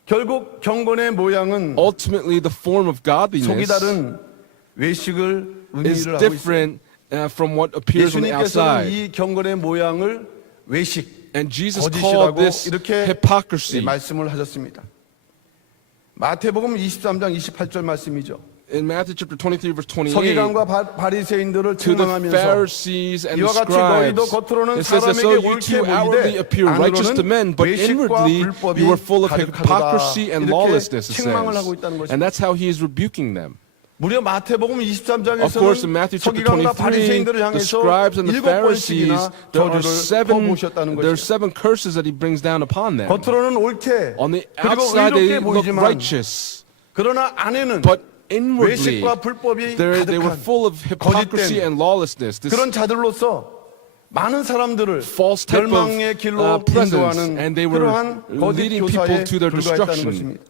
결국 경건의 모양은 Ultimately, the form of 속이 godliness 다른 외식을 is 의미를 하고 있습니다. different from what appears on the 예수님께서는 outside. 이 경건의 모양을 외식, And Jesus called 거짓이라고 this 이렇게 hypocrisy. 말씀을 하셨습니다. 마태복음 23장 28절 말씀이죠. In Matthew chapter 23, verse 28, 서기관과 바리새인들을 to the 책망하면서 Pharisees and the 이와 같이 너희도 scribes, 겉으로는 it says that so 사람에게 you 옳게 too outwardly 보이되 appear righteous to men, but 외식과 inwardly 불법이 you are full of 가득하도다. hypocrisy and 이렇게 lawlessness, it 책망을 하고 says. 있다는 것입니다. And that's how he is rebuking them. 무려 마태복음 Of course, in 23장에서는 Matthew chapter 서기관과 23, 바리새인들을 the 향해서 scribes and the 7번씩이나 Pharisees, there are 저주를 퍼부으셨다는 there are 것이죠. 7 curses that he brings down upon them. 겉으로는 옳게 On the 그리고 outside, they 의롭게 look 보이지만 righteous, 그러나 안에는 but inwardly, 외식과 불법이 they were 가득한 full of hypocrisy 거짓된 and lawlessness. This 그런 자들로서 많은 사람들을 false type of 멸망의 길로 presence, 인도하는 and they were 그러한 거짓 leading 교사에 people to their 불과했다는 destruction. 것입니다.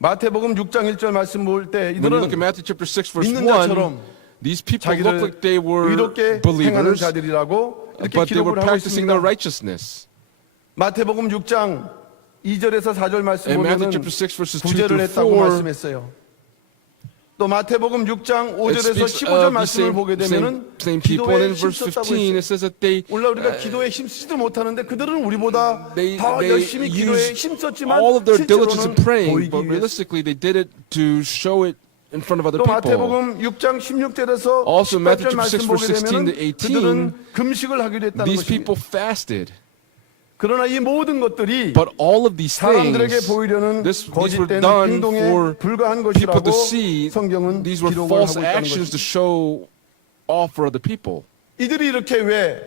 마태복음 6장 1절 말씀 볼 때 When you look at 이들은 Matthew chapter 6, verse 믿는 1, 자처럼 these people look 자기를 like they were 의롭게 행하는 believers, 자들이라고 이렇게 but they were 기록을 하고 practicing their 있습니다. righteousness. 마태복음 6장 2절에서 4절 말씀 In Matthew 보면은 chapter 6, verses 2 구제를 through 했다고 4, 말씀했어요. 또 마태복음 6장 it 5절에서 speaks 15절 of the 말씀을 보게 되면은 same people. And 기도에 in verse 힘썼다고 15, 했어요. it says that they 물론 우리가 기도에 힘쓰지도 못하는데 그들은 우리보다 they 더 열심히 기도에 used 힘썼지만 all of their diligence in 실제로는 praying, 보이기 but 위해서. realistically they did it to show it in front of other 또 people. 마태복음 6장 16절에서 Also, Matthew 18절 chapter 6, 말씀 보게 verse 16 되면 to 18, 그들은 금식을 하기로 했다는 These 것입니다. people fasted, 그러나 이 모든 것들이 but all of these 사람들에게 things, 보이려는 these were 거짓된 done 행동에 for 불과한 people 것이라고 to see. 성경은 These were 기록을 false 하고 있다는 actions to 것입니다. show off for other people. 이들이 이렇게 왜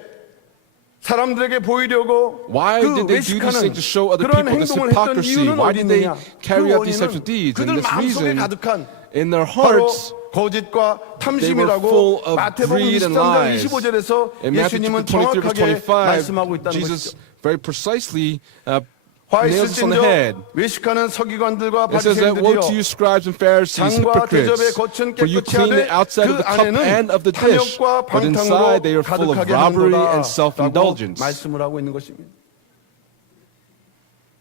사람들에게 보이려고 Why 그 did they do these 외식하는 things to show other 그런 people this 행동을 했던 hypocrisy? 이유는 Why 어디 did they 있느냐? carry 그 out these types of 원인은 deeds? And 그들 this 마음속에 reason, 가득한 in their 바로 hearts, 거짓과 they were full 탐심이라고 of 마태복음 greed and 23장 lies. 25절에서 In Matthew 예수님은 chapter 23, verse 정확하게 25, 말씀하고 있다는 Jesus 것이죠. very precisely 화 nails this on the head. 있을진저 외식하는 서기관들과 It says that woe to 바리새인들이여 you, scribes and Pharisees, 장과 대접의 hypocrites, 겉은 for you 깨끗이 clean the 하되 outside of 그 the cup and of the dish, 탐욕과 but inside they are full of 가득하게 robbery 한도다 and self-indulgence. 라고 말씀을 하고 있는 것입니다.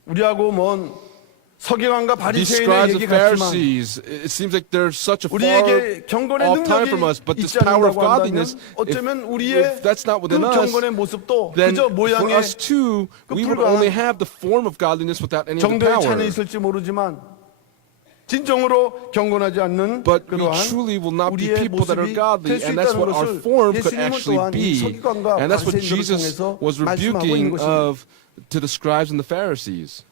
우리하고 먼 서기관과 These 바리새인의 scribes 얘기 and 같지만 Pharisees, it seems like they're such a far 우리에게 경건의 off time from 능력이 us, but this 있지 power of 않는다고 한다면 godliness, 어쩌면 if 우리의 that's not 그 within us, 경건의 모습도 then 그저 for 모양의 us too, 그 we would 불과한 only have the form of godliness without any of the 정도의 차이는 power. 있을지 모르지만 진정으로 경건하지 않는 But we 그러한 truly will not be 우리의 people that are 모습이 godly, 될 수 and that's 있다는 what our 것을 form could 예수님은 actually 또한 이 be. 서기관과 And that's what 바리새인들을 Jesus 통해서 was 말씀하고 있는 rebuking 것입니다. of to the scribes and the Pharisees.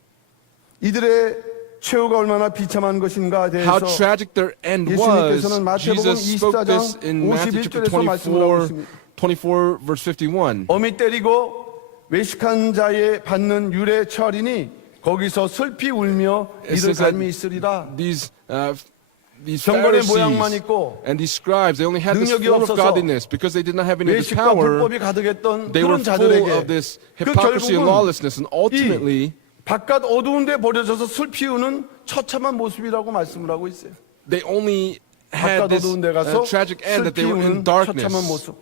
이들의 최후가 얼마나 비참한 것인가에 How 대해서 tragic their end was. 예수님께서는 마태복음 Jesus spoke this 24장 in Matthew chapter 51절에서 말씀을 하고 있습니다. 24 verse 51. 어미 때리고 외식한 자에 받는 유래 처리니 거기서 슬피 울며 It 이를 says that 갈미 있으리라. these 경건의 모양만 Pharisees 있고 and these scribes, they only had this 능력이 form of 없어서 godliness because they did not have any of this 외식과 power. 불법이 가득했던 They were 그런 full 자들에게 of this 그 hypocrisy and 결국은 lawlessness, and ultimately 바깥 어두운 데 버려져서 슬피 우는 처참한 모습이라고 말씀을 하고 있어요. they only had 바깥 this 어두운 데 가서 tragic end that they 슬피 were in 우는 처참한 darkness. 모습.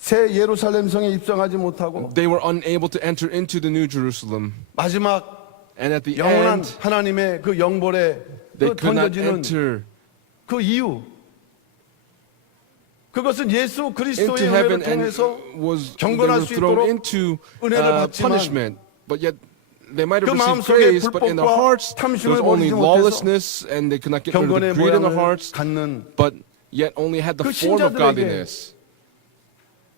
새 예루살렘 성에 입성하지 못하고 They were unable to enter into the New Jerusalem. 마지막 And at the 영원한 end, 하나님의 그 영벌에 they 그 could not 던져지는 enter 그 이유, 그것은 예수 into 그리스도의 heaven 은혜를 and 통해서 they 경건할 were 수 thrown 있도록 into 은혜를 받지만 punishment. But yet they might 그 have received 마음속에 grace, but in their 불법과 hearts there 탐심을 was only 버리지 못해서 lawlessness, and they could not get rid of 경건의 the greed in their 모양을 hearts, 갖는 but yet only had the 그 form of 신자들에게 godliness.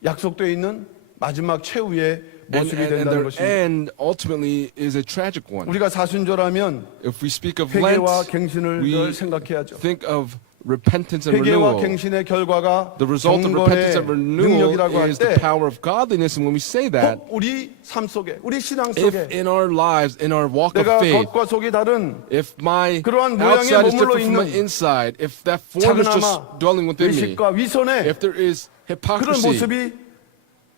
약속되어 있는 마지막 최후의 모습이 And 된다는 their 것입니다. end ultimately is a tragic one. 우리가 사순절하면 If we speak of Lent, 회개와 갱신을 we 늘 생각해야죠. think of repentance and 회개와 renewal. 갱신의 결과가 The result of repentance 경건의 and renewal 능력이라고 할 is the 때 power of godliness. And when we say that, 꼭 우리 삶 속에, 우리 신앙 if 속에 in our lives, in our walk of 내가 faith, 겉과 속이 다른 if my 그러한 모양에 outside is 머물러 different from my 있는 inside, if that form is just 작은아마 dwelling within me, 외식과 위선에 if there is 그런 hypocrisy, 모습이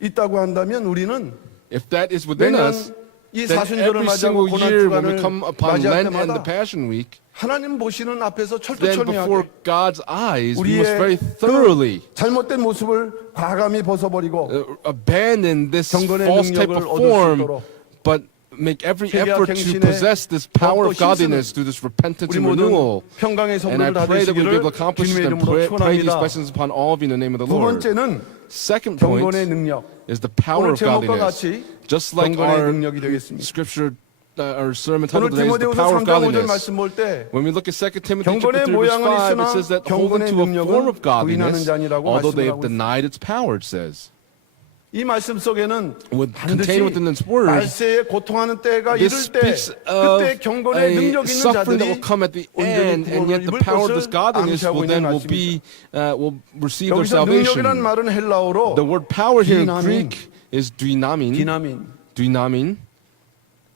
있다고 한다면 우리는 if that is within 매년 us, 이 then 사순절을 every 맞이하고 single 고난 year when we 주간을 come upon 맞이할 Lent and the 때마다 Passion Week, 하나님 보시는 앞에서 then before 철두철미하게 God's eyes, we must very 우리의 thoroughly 그 잘못된 모습을 과감히 벗어버리고 abandon this 경건의 false type 능력을 of 얻을 수 form, 있도록 but make every 회개와 effort to 갱신의 possess this power of 더욱더 godliness 힘쓰는 through this repentance 우리 and 모든 renewal. 평강의 And I 성도를 다 pray that we'll be 되시기를 able to accomplish 주님의 this and 이름으로 pray these 축원합니다. blessings upon all of you in the name of the 두 Lord. 번째는 Second 경건의 point 능력. is the power 오늘 of 제목과 godliness. 같이 Just like 경건의 our 능력이 되겠습니다. scripture, our sermon 오늘 title today is the 디모데후서 power of 3장 5절 godliness. 말씀 볼 때 When we look at 2 Timothy chapter 경건의 3 verse 모양은 5, it 있으나 says that holding 경건의 to a form of 능력은 부인하는 godliness, 자니라고 although they 말씀을 have 하고 있습니다. denied its power, it says. 이 말씀 속에는 Contained within 반드시 this word, 말세에 고통하는 때가 this 이를 때 speaks of 그때 경건의 a 능력 있는 suffering 자들이 that will come at the 온전히 end, and 구원을 yet the 입을 power of this 것을 godliness 암시하고 will 있는 then will 말씀입니다. will receive their 여기서 능력이란 salvation. 말은 헬라어로 The word power here in dynamin. Greek is dynamin. 디나민.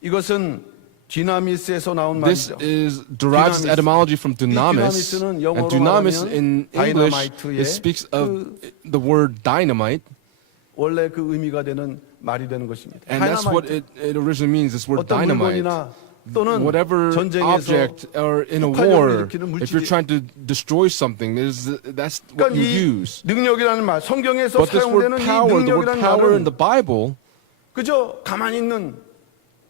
이것은 디나미스에서 나온 This 말이죠. is derives its Dynamis. etymology from dynamis, dynamis는 and 영어로 dynamis 말하면 in English dynamite의 it speaks of the word dynamite, 원래 그 의미가 되는 말이 되는 것입니다. and that's what it originally means. This word 어떤 dynamite. 물건이나 또는 Whatever 전쟁에서 object or in a 폭발력을 war, 일으키는 if you're 물질이- trying to destroy something, that's what 그러니까 you 이 use. 능력이라는 말, 성경에서 But this word 사용되는 이 power, the word 능력이라는 power in 말은 the Bible, 그저 가만히 있는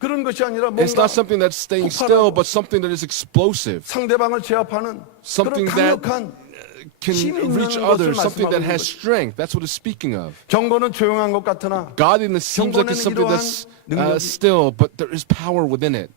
그런 것이 아니라 it's 뭔가 not something that's staying 폭발하고 still, but something that is explosive, 상대방을 제압하는 그런 something that 강력한 can 힘이 있는 reach 것을 others, something 말씀하고 that 있는 has 거죠. strength. That's what it's speaking of. 경건은 조용한 것 같으나 Godliness seems like it's something 경건에는 that's 이러한 능력이- still, but there is power within it.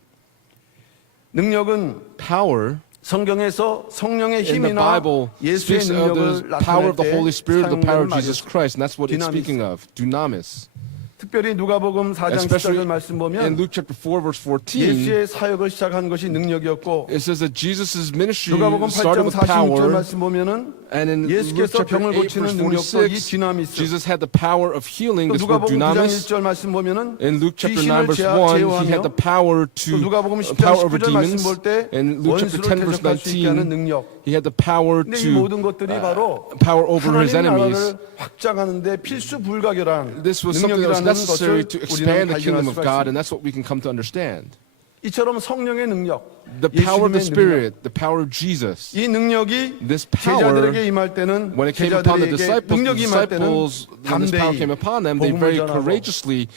능력은 Power 성경에서 성령의 in the 힘이나 Bible 예수의 speaks of 능력을 the power 나타낼 of the 때 Holy Spirit, the power 사용되는 of Jesus 말이죠. Christ, and that's what it's Dynamis. speaking of. Dunamis. 특별히 누가복음 4장 Especially 14절 말씀 in 보면 Luke chapter 4, verse 14, 예수의 사역을 시작한 것이 능력이었고 it says that Jesus' ministry 누가복음 started 8장 with 46절 power. 말씀 보면은 And in Luke 예수께서 chapter 병을 8, 고치는 verse 능력도 이 46, 디나미스. Jesus had the power of healing, 또 this word 누가복음 9장 dunamis. 1절 말씀 보면은 In Luke chapter 9, 귀신을 verse 1, he had the power 또 to 누가복음 10장 power over 19절 말씀 demons. 볼 때 In Luke chapter 원수를 10, verse 대적할 수 있게 하는 19, 능력. he had the power 근데 이 to 모든 것들이 바로 power over his 하나님 enemies. 나라를 확장하는데 필수 불가결한 This was something that was 능력이라는 necessary 것을 to 우리는 expand the 발견할 kingdom of 수가 God, 있습니다. and that's what we can come to understand. 이처럼 성령의 능력, The power of the 예수님의 능력, Spirit, the power of Jesus. 이 능력이 This power, 제자들에게 임할 때는 when it came upon the 제자들에게 disciples, 능력이 임할 때는 when this power came 담대히 upon them, they 복음을 very 전하고 courageously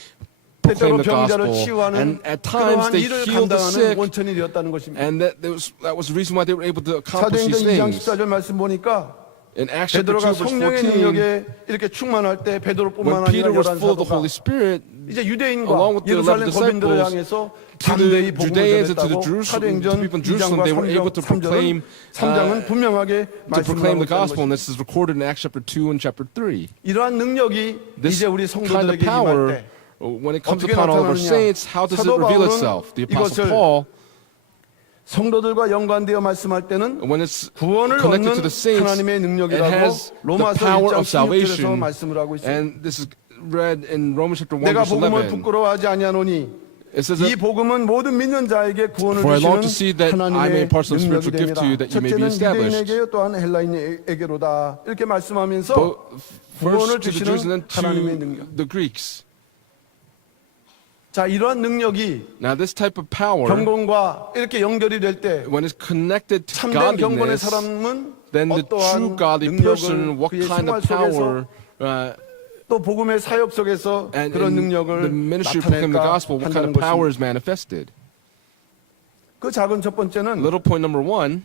때때로 proclaimed the 병자를 gospel. 치유하는 And at times 그러한 they 일을 healed the 감당하는 sick, 원천이 되었다는 것입니다. and that was the reason why they were able to accomplish 사도행전 these 2장 things. 14절 말씀 보니까 In Acts chapter 2, 베드로가 verse 성령의 14, 능력에 이렇게 충만할 때 베드로뿐만 when 아니라 Peter was 열한 full of the 사도가 Holy Spirit, 이제 유대인과 along with the 11 예루살렘 거민들을 disciples, 향해서 to 담대히 the 복음을 Judeans and to the 전했다고 Jerusalem, to 사도행전 people in Jerusalem, 2장과 they were able to 3절은 proclaim, 3장은 분명하게 to proclaim 말씀하고 the gospel, 있다는 and 것입니다. this is recorded in Acts chapter 2 and chapter 3. 이러한 능력이 This 이제 우리 kind of 성도들에게 임할 power, 때 when it comes 어떻게 upon all of our 나타나느냐? saints, how does it 사도 reveal 바울은 itself? The Apostle 이것을 Paul, 성도들과 연관되어 말씀할 때는 when it's 구원을 connected to 얻는 the saints, 하나님의 it 능력이라고 has the 로마서 power 1장 of 16절에서 salvation. 말씀을 하고 있습니다. And this is read in Romans chapter 1, 내가 verse 복음을 11. 부끄러워하지 아니하노니 It says 이 that, 복음은 모든 믿는 자에게 구원을 For I long to see 주시는 that I may 하나님의 impart some 능력이 spiritual gift 됩니다. to you, that you may be 첫째는 established. 유대인에게요 또한 헬라인에게로다. 이렇게 말씀하면서 구원을 First to the 주시는 Jews and then 하나님의 to 능력. the Greeks. 자, 이러한 능력이 Now this type of power, 경건과 이렇게 연결이 될 때 when it's connected to 참된 경건의 godliness, 사람은 then the true 어떠한 godly 능력을 person, what 그의 kind 생활 of power 속에서 또 복음의 사역 속에서 And 그런 in 능력을 the ministry of proclaiming the 나타낼까 gospel, what kind 한다는 of power 것입니다. is manifested? 그 작은 첫 번째는 Little point number one,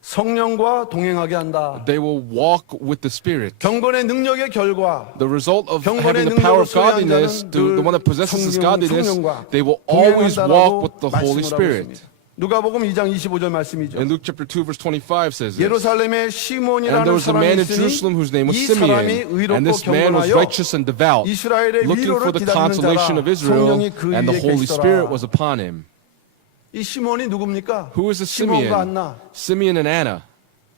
성령과 동행하게 한다. they will walk with the Spirit. 경건의 능력의 결과 The result of 경건의 having the power 능력을 of godliness, 소유한 the one that possesses godliness, 성령과 they will always walk with the 동행한다라고 Holy 말씀을 하고 Spirit. 있습니다. 누가복음 2장 25절 말씀이죠. In Luke chapter 2, verse 25 says this. 예루살렘에 And there 시몬이라는 was a man 사람이 in Jerusalem whose name was 있으니 이 사람이 Simeon, 의롭고 and this man was 경건하여 righteous and devout, 이스라엘의 looking for 위로를 the 기다리는 consolation 자라 of Israel, 성령이 그 and the 위에 Holy Spirit 계시더라. was upon him. 이 시몬이 누굽니까? Who is the 시몬과 Simeon? 안나. Simeon and Anna.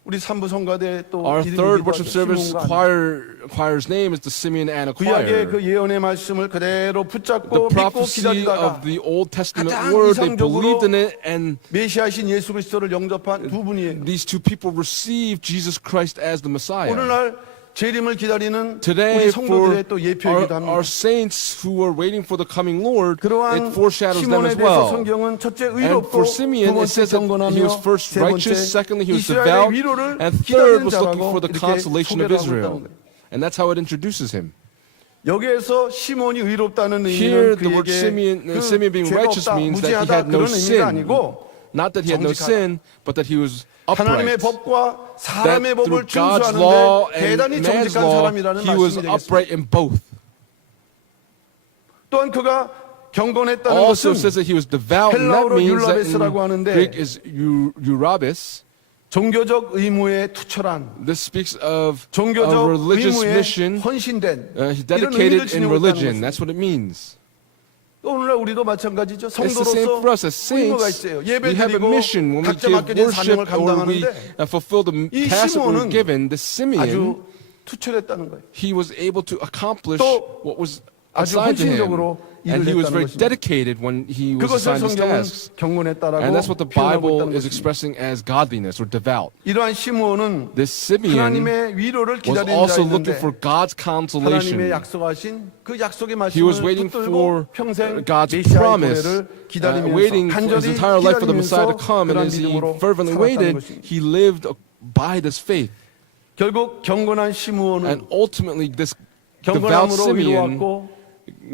우리 삼부 성가대 또 Our 이름이 third 있기도 worship 하죠. service 시몬과 안나. choir's name is the Simeon and Anna 구약의 그 choir. 예언의 말씀을 그대로 The 붙잡고 믿고 prophecy 기다리다가 of the Old Testament 가장 word, they 이상적으로 believed in it, and 메시아이신 예수 그리스도를 영접한 두 분이에요. these two people received Jesus Christ as the Messiah. 오늘날 재림을 기다리는 Today, 우리 for 성도들의 또 예표이기도 합니다. our saints who are waiting for the coming Lord, 그러한 it foreshadows them 시몬에 as 대해서 well. 성경은 첫째 And 의롭고 for 두 Simeon, it 번째 says that he 경건하며 was first 세 번째 righteous, secondly he was 이스라엘의 devout, 위로를 and third 기다리는 was looking 자라고 for the 이렇게 consolation of 소개를 하고 Israel. 있다는 거예요. And that's how it introduces him. 여기에서 시몬이 의롭다는 Here, 의미는 the word 그에게 Simeon being 죄가 righteous 없다, means that he 무죄하다 had no 그런 의미가 sin. 아니고 Not that he had no 정직하다. sin, but that he was 하나님의 upright. 법과 That 사람의 through 법을 God's law 준수하는데 and 대단히 man's 정직한 law, 사람이라는 he was 말씀이 되겠습니다. upright in both. 또한 그가 경건했다는 Also 것은 says that he was devout, and that 헬라어로 means that 율라베스라고 하는데 in Greek is Eurabis. 종교적 의무에 투철한 This speaks of a 종교적 religious 의무에 mission, 헌신된 he's 이런 의미를 dedicated in 지니고 있다는 religion. 것입니다. That's what it means. 또 오늘날 우리도 마찬가지죠. It's the same 성도로서 for us as 의무가 saints. 있어요. We have a 예배드리고 mission when we 각자 give 맡겨진 사명을 worship or we 감당하는데 fulfill the 이 task that we're 시몬은 given. The Simeon, 아주 투철했다는 거예요. he was able to accomplish 또 what was 아주 assigned to him. 헌신적으로 And he was 일을 very 했다는 것입니다. dedicated when he was 그것을 assigned these 성경은 tasks. 경건했다라고 And that's what the 표현하고 Bible 있다는 is 것입니다. expressing as godliness or devout. 이러한 시므온은 This Simeon 하나님의 위로를 was 기다리는 also looking 자였는데 for God's 하나님의 consolation. 약속하신 그 약속의 He was 말씀을 waiting 붙들고 for 평생 God's 메시아의 promise, 도래를 기다리면서 waiting for his 간절히 entire life for the Messiah to 기다리면서 come. And 그런 as he 믿음으로 fervently 살았다는 waited, 것입니다. he lived by this faith. 결국 경건한 시므온은 And ultimately, this devout 경건함으로 Simeon, 위로왔고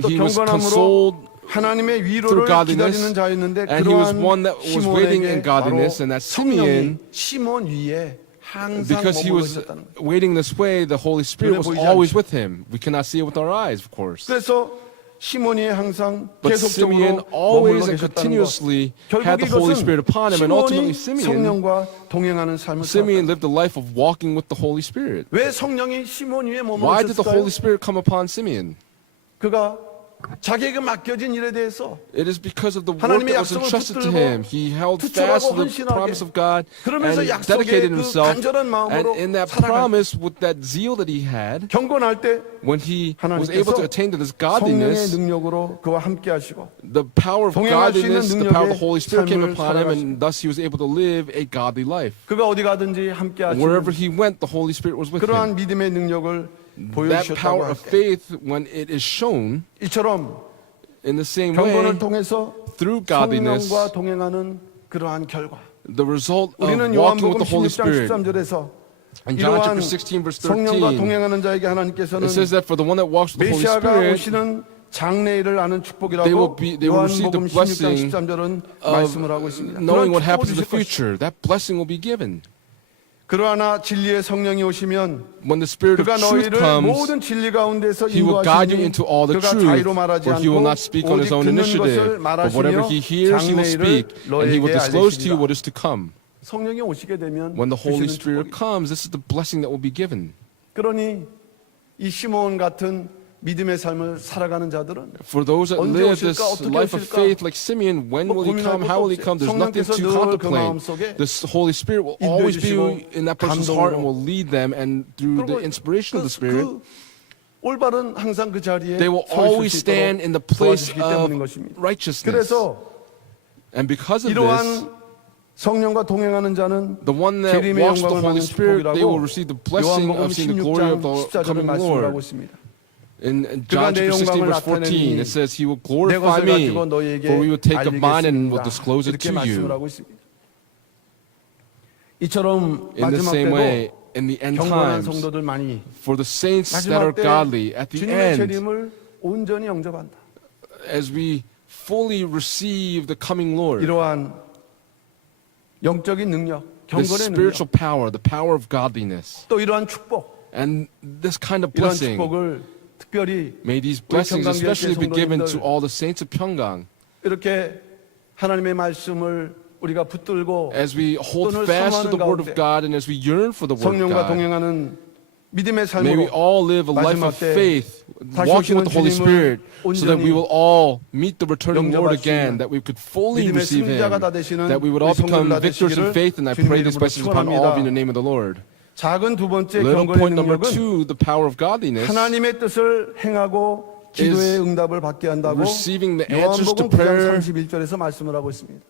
또 he was 경건함으로 consoled 하나님의 through 위로를 godliness, 기다리는 자였는데 and he was 그러한 one that was waiting in 시몬에게 바로 godliness, and that 성령이 Simeon, 시몬 위에 항상 because he 머물러 was 있었다는 거예요. waiting this way, the Holy Spirit was 보이지 always 않죠. with him. We cannot see it with our eyes, of course. 그래서 시몬이 항상 But Simeon 계속적으로 always 머물러 and 계셨다는 것. continuously 결국 had the Holy 이것은 Spirit upon him, and ultimately 시몬이 Simeon 성령과 동행하는 삶을 Simeon 살았다. lived a life of walking with the Holy Spirit. 왜 성령이 시몬 위에 Why did the 머물렀을까요? Holy Spirit come upon Simeon? 그가 자기에게 맡겨진 일에 대해서 It is because of the work 하나님의 that was 약속을 entrusted to 붙들고 him. He held fast 투철하고 to the 헌신하게 promise of God 그러면서 and 약속의 dedicated 그 himself. 간절한 And 마음으로 in that 살아갈 promise, with that zeal that he had, 경건할 때 when he was able 하나님께서 to attain to this 성령의 godliness, 능력으로 그와 함께 하시고 the power of 동행할 수 있는 godliness, the power of the 능력의 Holy Spirit came 삶을 upon him, 살아가시고 and thus he was able to live a godly life. 그가 어디 가든지 함께 Wherever 하시는 he went, the Holy Spirit was with 그러한 him. 믿음의 능력을 That 보여주셨다고 power 할 of 때 faith, when it is shown 이처럼 in the same way, 경건을 통해서 through godliness, 성령과 동행하는 그러한 결과 the result of 우리는 walking with 요한복음 the Holy 16장 Spirit. 13절에서 In John 이러한 chapter 16, verse 성령과 13, 동행하는 자에게 하나님께서는 it says that for the one that walks with the Holy 메시아가 Spirit, 오시는 장래일을 아는 축복이라고 they will receive the 요한복음 16장 blessing 13절은 of 말씀을 하고 있습니다. knowing 그런 what 축복을 happens in 주실 the 것이다. future, that blessing will be given. 그러나 진리의 성령이 오시면 When the Spirit of 그가 truth 너희를 comes, 모든 진리 가운데서 He will guide you 인도하시니 into all the 그가 truth, 자의로 말하지 for He will 않고 not speak on His 오직 own 듣는 initiative, 것을 but whatever 말하시며 He hears, He will 장래일을 speak, and He will 너희에게 disclose to you 알리시리라. what is to come. 성령이 오시게 되면 When the Holy 주시는 Spirit 축복이. comes, this is the blessing that will be given. 그러니 이 시몬 같은 믿음의 삶을 살아가는 자들은 For those that 언제 live this 오실까? 어떻게 life of 오실까? faith like Simeon, when will He come? How will He come? There's nothing to 성령께서 늘 그 contemplate. 마음속에 The Holy Spirit will 인도해 always be 주시고 in that person's heart and 감동으로. will lead them, and through the inspiration of the Spirit, 올바른 항상 그 자리에 they will 서 있을 always 수 stand 있도록 in the place 도와주시기 때문인 of 것입니다. righteousness. 그래서 And because of this, 이러한 성령과 동행하는 자는 the one that 재림의 walks with the 영광을 Holy 받는 Spirit, they will 축복이라고 receive the blessing 요한복음 of seeing the glory of 16장 the 14절을 coming 말씀을 하고 Lord. 있습니다. In 그가 John 내 chapter 16, 영광을 verse 14, 나타내니 it says, He will 내 glorify 것을 me, 가지고 너희에게 for we will take of mine and will 알리겠습니다. disclose it 이렇게 to 말씀을 you. 하고 있습니다. 이처럼 In the 마지막 same way, 때도 in the end 경건한 times, 성도들만이 for the saints that are 마지막 때 godly, at the 주님의 end, 재림을 온전히 영접한다. as we fully receive the coming Lord, 이러한 영적인 능력, this 경건의 능력, spiritual power, the power of godliness, 또 이러한 축복, and this kind of 이러한 blessing, 축복을 특별히 may these 우리 blessings 평강교회 especially be given to 성도님들 all the saints of Pyeonggang. 이렇게 하나님의 말씀을 우리가 붙들고 As we hold 또는 fast to the 사모하는 word of 가운데 God and as we yearn for the word of 성령과 God, 동행하는 믿음의 may we 삶으로 all live a life 마지막 of 때 faith, 다시 walking 오시는 with the Holy 주님을 Spirit, so that we 온전히 will all meet the returning Lord 영접할 수 again, 있는 that we could fully 믿음의 receive 승자가 Him, 다 되시는 that we would 우리 all become 성도들 다 victors in 되시기를 faith, and I 주님의 pray these 이름으로 blessings upon all of you in the 축원합니다. name of the Lord. 작은 두 번째 Little 경건의 point number 능력은 2, the power of godliness, 하나님의 뜻을 행하고 기도의 응답을 받게 한다고 receiving the answers to 요한복음 9장 prayer, 31절에서 말씀을 하고 있습니다.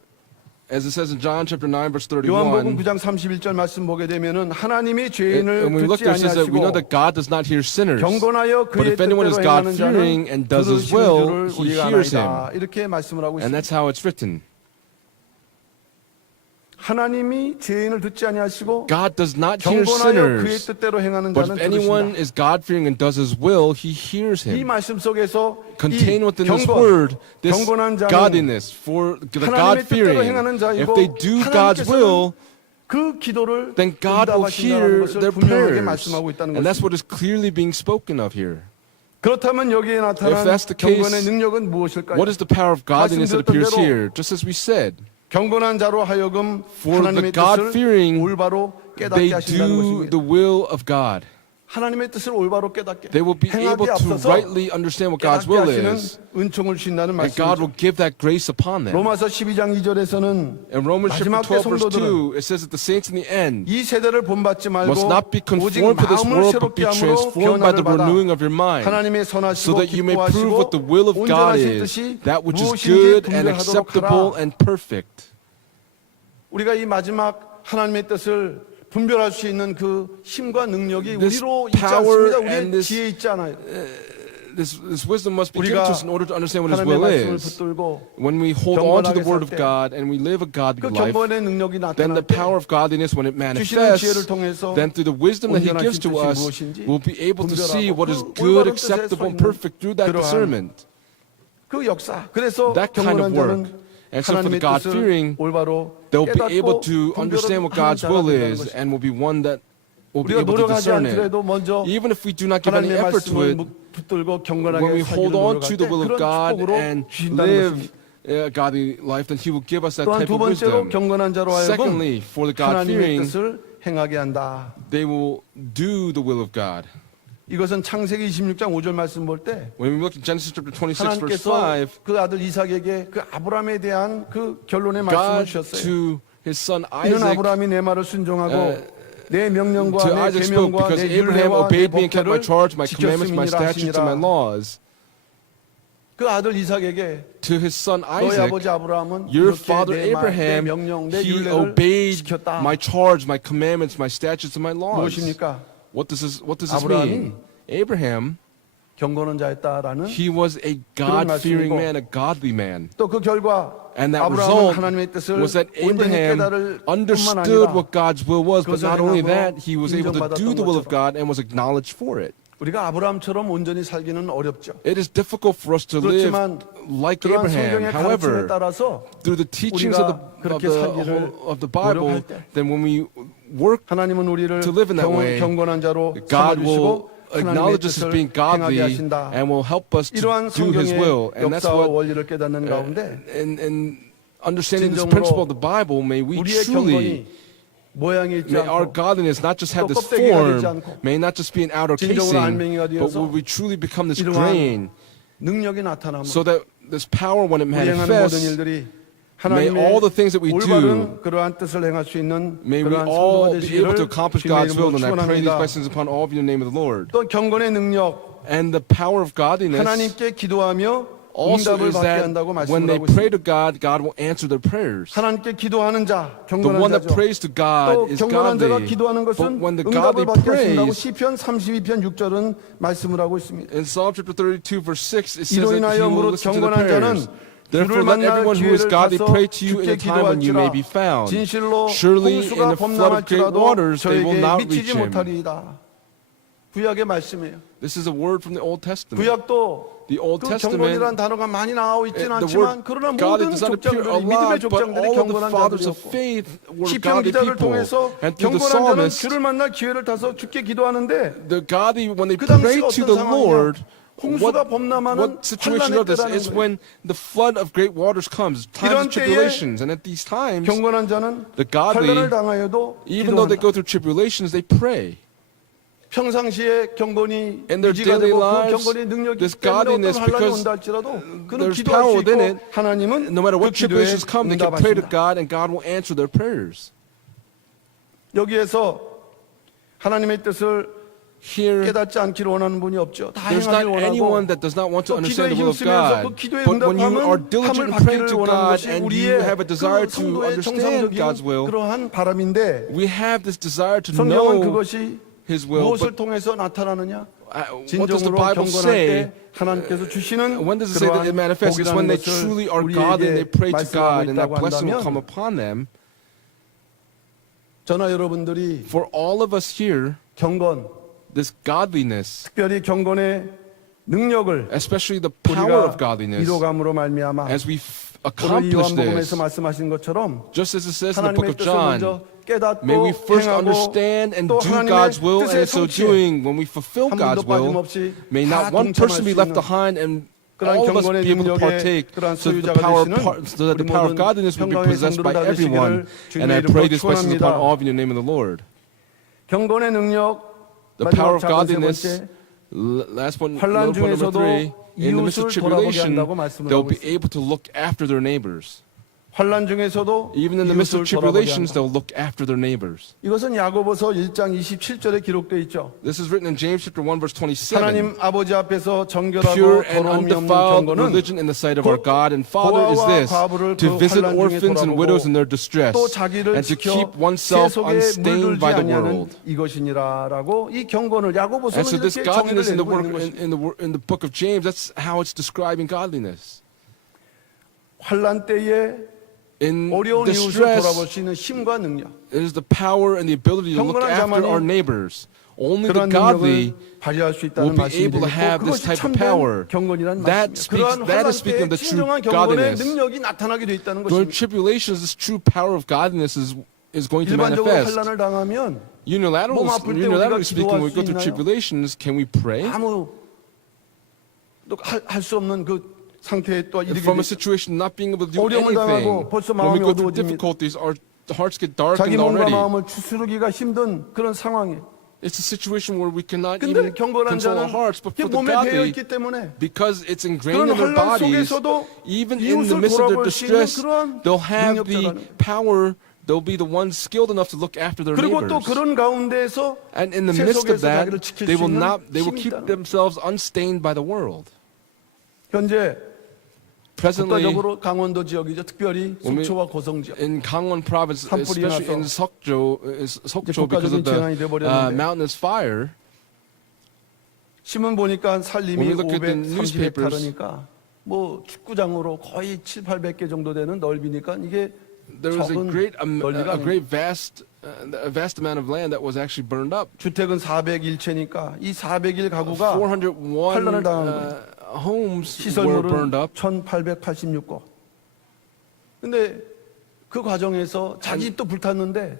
as it says in John chapter 9, verse 요한복음 31. 9장 31절 말씀 보게 되면은 하나님이 죄인을 And when we look 듣지 there, it says that we know 아니하시고 that God does not hear sinners. 경건하여 But 그의 if anyone is 뜻대로 행하는 God-fearing 자는 and does His 들으시는 will, 줄을 He 우리가 hears 아나이다. him. 이렇게 말씀을 하고 And 있습니다. that's how it's written. 하나님이 죄인을 듣지 아니하시고 God does not hear 경건하여 그의 sinners. 뜻대로 행하는 But 자는 if anyone 들으신다. is God-fearing and does His will, He hears 이 him. 말씀 속에서 Contained 이 within this 경건, word, this 경건한 자는 godliness, for the 하나님의 뜻대로 God-fearing. 행하는 If 자이고 they do God's will, 그 기도를 then God will 응답하신다는 hear 것을 their 분명하게 prayers. 말씀하고 있다는 And that's 것입니다. what is clearly being spoken of here. 그렇다면 여기에 나타난 If that's the case, 경건의 능력은 무엇일까요? What is the power of godliness that appears 말씀드렸던 대로 here? Just as we said, 경건한 자로 하여금 For 하나님의 the God-fearing, 뜻을 올바로 they 깨닫게 하신다는 do 것입니다. the will of God. 하나님의 뜻을 올바로 깨닫게 They will be able 행하기에 to 앞서서 rightly understand what God's 깨닫게 will 하시는 is. 은총을 주신다는 And God will 말씀이죠. give that grace upon them. 로마서 12장 2절에서는 In Romans chapter 마지막 때 12, verse 성도들은 2, it says that the saints in the end 이 세대를 본받지 말고 must not be 오직 conformed to this 마음을 world, but be 새롭게 함으로 transformed by the 변화를 받아 renewing of your mind, 하나님의 so 선하시고 that you may prove what the 기뻐하시고 will of God 온전하신 is, 뜻이 that which is 무엇인지 good and 분별하도록 acceptable 하라. and perfect. 우리가 이 마지막 하나님의 뜻을 분별할 수 있는 그 힘과 능력이 This 우리로 있지 power 않습니다. and 우리의 this 지혜 있지 않아요. This wisdom must be given 우리가 to us in order to understand what His 하나님의 will 말씀을 is. 붙들고 When we hold on to the 경건하게 Word of 살 때 God and we live a godly 그 life, 경건의 능력이 then the 나타날 때 power of godliness, when it 주시는 지혜를 manifests, 통해서 then through the wisdom that He 온전하신 gives to 뜻이 us, 무엇인지 we'll be able to see 분별하고 what is 그 good, 올바른 뜻에 acceptable, and 서 있는 perfect through that 그러한 discernment. 그 역사. 그래서 That kind of 경건한 work. 자는 And so for the 하나님의 뜻을 God-fearing, 올바로 they'll be able 깨닫고 to understand what 분별하는 God's 자가 will 된다는 is 것입니다. and will be one that will be 우리가 able to 노력하지 discern it. 않더라도 먼저 Even if we do not give any 하나님의 effort to it, 말씀을 붙들고 경건하게 when we hold 살기를 on 노력할 to 때 the will of 그런 God 축복으로 and 주신다는 live 것입니다. a godly life, then He will give us that 또한 type 두 of 번째로 wisdom. 경건한 자로 하여금 Secondly, for the 하나님의 God-fearing, 뜻을 행하게 한다. they will do the will of God. 이것은 창세기 26장 5절 말씀 볼 때 When we look at Genesis chapter 26, verse 하나님께서 5, 그 아들 이삭에게 그 아브라함에 대한 그 결론의 말씀을 God 주셨어요. to His son 이는 Isaac, 아브라함이 내 말을 순종하고 내 명령과 to 내 Isaac spoke, 계명과 because 내 Abraham 율례와 내 obeyed me and kept my 법궤를 charge, my commandments, my 지켰음이니라 statutes, and my 하시니라. laws. 그 아들 이삭에게 To his son 너희 Isaac, 아버지 아브라함은 your 이렇게 father 내 말, 내 Abraham, 명령, 내 he 율례를 obeyed 지켰다. my charge, my commandments, my statutes, and my laws. 무엇입니까? What does this 아브라함이 mean? Abraham, 경건한 자였다라는 he was a God-fearing 말씀이고, man, a godly man. 또 그 결과 And that 아브라함은 result 하나님의 뜻을 was that 온전히 Abraham 깨달을 뿐만 understood 아니라 what God's will was, but 그것을 not only 행하고 that, he was able to do the will of 인정받았던 God and was acknowledged for it. 우리가 아브라함처럼 온전히 살기는 어렵죠. It is difficult for us to live 그렇지만 like 그러한 Abraham. 성경의 가르침에 However, 따라서 through the teachings of 그렇게 살기를 the Bible, 노력할 때 then when we work, 하나님은 우리를 to live in that way, 경건한 자로 God will 삼아주시고 하나님의 acknowledge us as 뜻을 being 행하게 godly 하신다. and will help us to 이러한 do His 성경의 will. And that's 역사와 what, 원리를 깨닫는 가운데 in understanding this 진정으로 principle of the Bible, may we 우리의 truly, 경건이 모양이 있지 may our 않고 godliness not just have 또 this 껍데기가 되지 form, 않고 may not just be an outer 진정으로 casing, 알맹이가 but 되어서 will we truly become this 이러한 grain, 능력이 나타나면 so that this power, when it 우리 행하는 모든 manifests, 일들이 may 하나님의 all the things that we do, 올바른 그러한 뜻을 행할 수 있는 may we 그러한 all 성도가 be able to 되시기를 accomplish 주님의 God's will. 이름으로 And I pray these 축원합니다. blessings upon all of you in the name of the Lord. 또 경건의 능력 And the power of godliness 하나님께 기도하며 also 응답을 is 받게 that 한다고 when they 말씀을 하고 pray 있습니다. to God, God will answer their prayers. 하나님께 기도하는 자 The 경건한 one that 자죠. prays to 또 God is 경건한 자가 godly. 기도하는 But 것은 when the 응답을 godly 받게 하신다고 prays, 시편 32편 6절은 말씀을 하고 있습니다. in Psalm chapter 32, verse 6, it says 이로 that He 인하여 will 무릇 listen to the 경건한 자는 prayers. Therefore, 주를 let 만날 everyone who is 기회를 godly 타서 pray to you in 주께 a time when you may 기도할지라 be found. 진실로 Surely in 홍수가 the flood of great 범람할지라도 waters they will 저에게 not 미치지 reach him. 못하리이다. 구약의 말씀이에요. This is a word from the Old Testament. 구약도 The Old 그 Testament, 경건이라는 단어가 많이 나오고 있지는 the 않지만 word 그러나 godly 모든 does not appear 족장들이 a 믿음의 lot, but 족장들이 all of the 경건한 fathers of 자들이었고 faith were 시편 godly 기자를 people. 통해서 And through the 경건한 자는 psalmist, 주를 만날 기회를 타서 주께 기도하는데 the godly, when they 그 당시 pray to 어떤 the 상황이냐? Lord, 홍수가 범람하는 what situation 환란의 of this 때라는 is 거예요. when the flood of great waters comes, times 이런 of 때에 tribulations. And at these times, 경건한 자는 the godly, 환란을 당하여도 even though they 기도한다. go through tribulations, they pray. 평상시에 경건이 In their 유지가 daily 되고 그 lives, 경건의 능력이 this 때문에 어떤 godliness, 환란이 because 온다 할지라도 그는 there's 기도할 수 power within 있고 it, 하나님은 No matter 그 what 기도에 tribulations come, they can pray to 응답하신다. God and God will answer their prayers. 여기에서 하나님의 뜻을 Here, 깨닫지 않기를 원하는 분이 없죠. 다 there's not 행하기를 anyone 원하고 that does not want to 또 understand 기도에 the will of 힘쓰면서 그 God. 기도에 But when you are 응답하면 diligent 함을 in praying 받기를 to 원하는 God 것이 and you 우리의 have a desire 그 to 성도의 understand God's 정상적인 will, 그러한 바람인데 we have this desire to 성경은 know 그것이 His will. 무엇을 But 통해서 나타나느냐? what does the 진정으로 Bible 경건할 say? 때 하나님께서 주시는 When does it say that it 그러한 manifests? It's when 복이라는 they 것을 truly are godly and they 우리에게 pray to 말씀하고 God and that 있다고 blessing will come 한다면 upon them. 저나 여러분들이 For all of us here, 경건, this godliness, 특별히 경건의 능력을 especially the power of 우리가 godliness, 이뤄감으로 말미암아 as we 오늘 accomplish 요한복음에서 this, 말씀하신 것처럼 just as it says in the book 하나님의 of 뜻을 John, 먼저 깨닫고 may we first 행하고 understand and 또 do 하나님의 God's will, and 뜻의 in so 성취에 doing, when we fulfill 한 God's 분도 will, 빠짐없이 may 다 not one 동참할 person 수 be left 있는 behind, and 그러한 all of us 경건의 be able to 능력의 partake, 그러한 so that the 소유자가 power, 되시는 so that the 우리 power of 모든 godliness will be 평강의 possessed by 성도들 다 everyone. 되시기를 And I 주님의 pray 이름으로 these blessings upon 축원합니다. all of you in the name of the Lord. 경건의 능력 The power 마지막 of 작은 세 godliness. 번째 Last one, 환란 little point number 중에서도 3. In the midst of 이웃을 돌아보게 tribulation, 한다고 말씀을 they'll 하고 be 있습니다. able to look after their neighbors. 환란 중에서도 Even in the midst of 이웃을 돌아보게 tribulations, 한다. they'll look after their neighbors. 이것은 야고보서 1장 27절에 기록되어 있죠. This is written in James chapter 1 verse 27. 하나님 아버지 앞에서 정결하고 Pure and 더러움이 없는 undefiled 경건은 religion in the sight of our 곧 God and Father is 고아와 this, 과부를 to 그 visit 환난 중에 orphans and widows in their distress, 또 자기를 and to 지켜 keep oneself 세속에 unstained 물들지 by the 아니하는 world. 이것이니라라고 이 경건을 And 야고보서는 so this 이렇게 정의를 godliness in the 내리고 work 있는 것입니다. in the book of James, that's how it's describing godliness. 환란 때에 In 어려운 이웃을 distress, 돌아볼 수 있는 힘과 능력, it is the power and the ability to look 경건한 after 자만이 our neighbors. Only the 그런 godly 능력을 발휘할 수 will 있다는 be 말씀이 able to have 되겠고 this 그것이 type of 참된 power. 경건이라는 That 말씀입니다. speaks- 그러한 that 환란 is speaking 때에 of the true 진정한 경건의 godliness. 능력이 나타나게 돼 있다는 During 것입니다. tribulations, this true power of godliness is going to 일반적으로 manifest. 환란을 당하면 몸 아플 때 Unilaterally 우리가 speaking, when we go 기도할 수 through 있나요? tribulations, can we pray? 아무 할 수 없는 그 상태에 또 이르게 From a 되죠. situation not being able to do 어려움을 anything, 당하고 벌써 when we 마음이 go through 어두워집니다. difficulties, our hearts get 자기 darkened 몸과 already. 마음을 추스르기가 힘든 그런 상황이에요. It's a situation where we cannot 근데 even 경건한 control our 자는 hearts, but 이게 for the 몸에 배어 godly, 있기 때문에 because it's ingrained 그런 in their 환란 bodies, 속에서도 even in the 이웃을 midst of their 돌아볼 수 있는 distress, 그러한 they'll have the 능력자라는 power, they'll be the ones skilled enough to look after their 그리고 또 neighbors. 그런 가운데에서 And in the midst of 세속에서 that, 자기를 지킬 they 수 will 있는 they will 힘이 keep 있다는 themselves unstained by the world. 현재 Presently, 국가적으로 강원도 지역이죠. 특별히 when we- 속초와 고성 지역. in Gangwon province, 산불이 especially in 나서 Sokcho, because of 국가적인 재난이 the 돼버렸는데 mountainous fire, 신문 보니까 When 산림이 we look at the newspapers, 530헥타르니까 뭐 축구장으로 거의 7, 800개 정도 되는 넓이니까 이게 there was a 적은 great, 넓이가 a great vast amount of land that was actually burned up. 주택은 401채니까 이 401 가구가 환란을 401 당한 homes were burned 시설물은 up. 1886곳. 근데 그 과정에서 자기 집도 불탔는데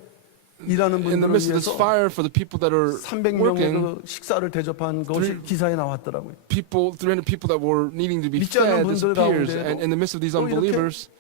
일하는 In the 분들을 midst of this 위해서 fire, for the people that are 300명의 working, 그 식사를 대접한 것이 기사에 나왔더라고요. 300 people that were needing to be 믿지 않는 fed 분들 disappears. 가운데에도 And in the midst of these 또 이렇게 unbelievers,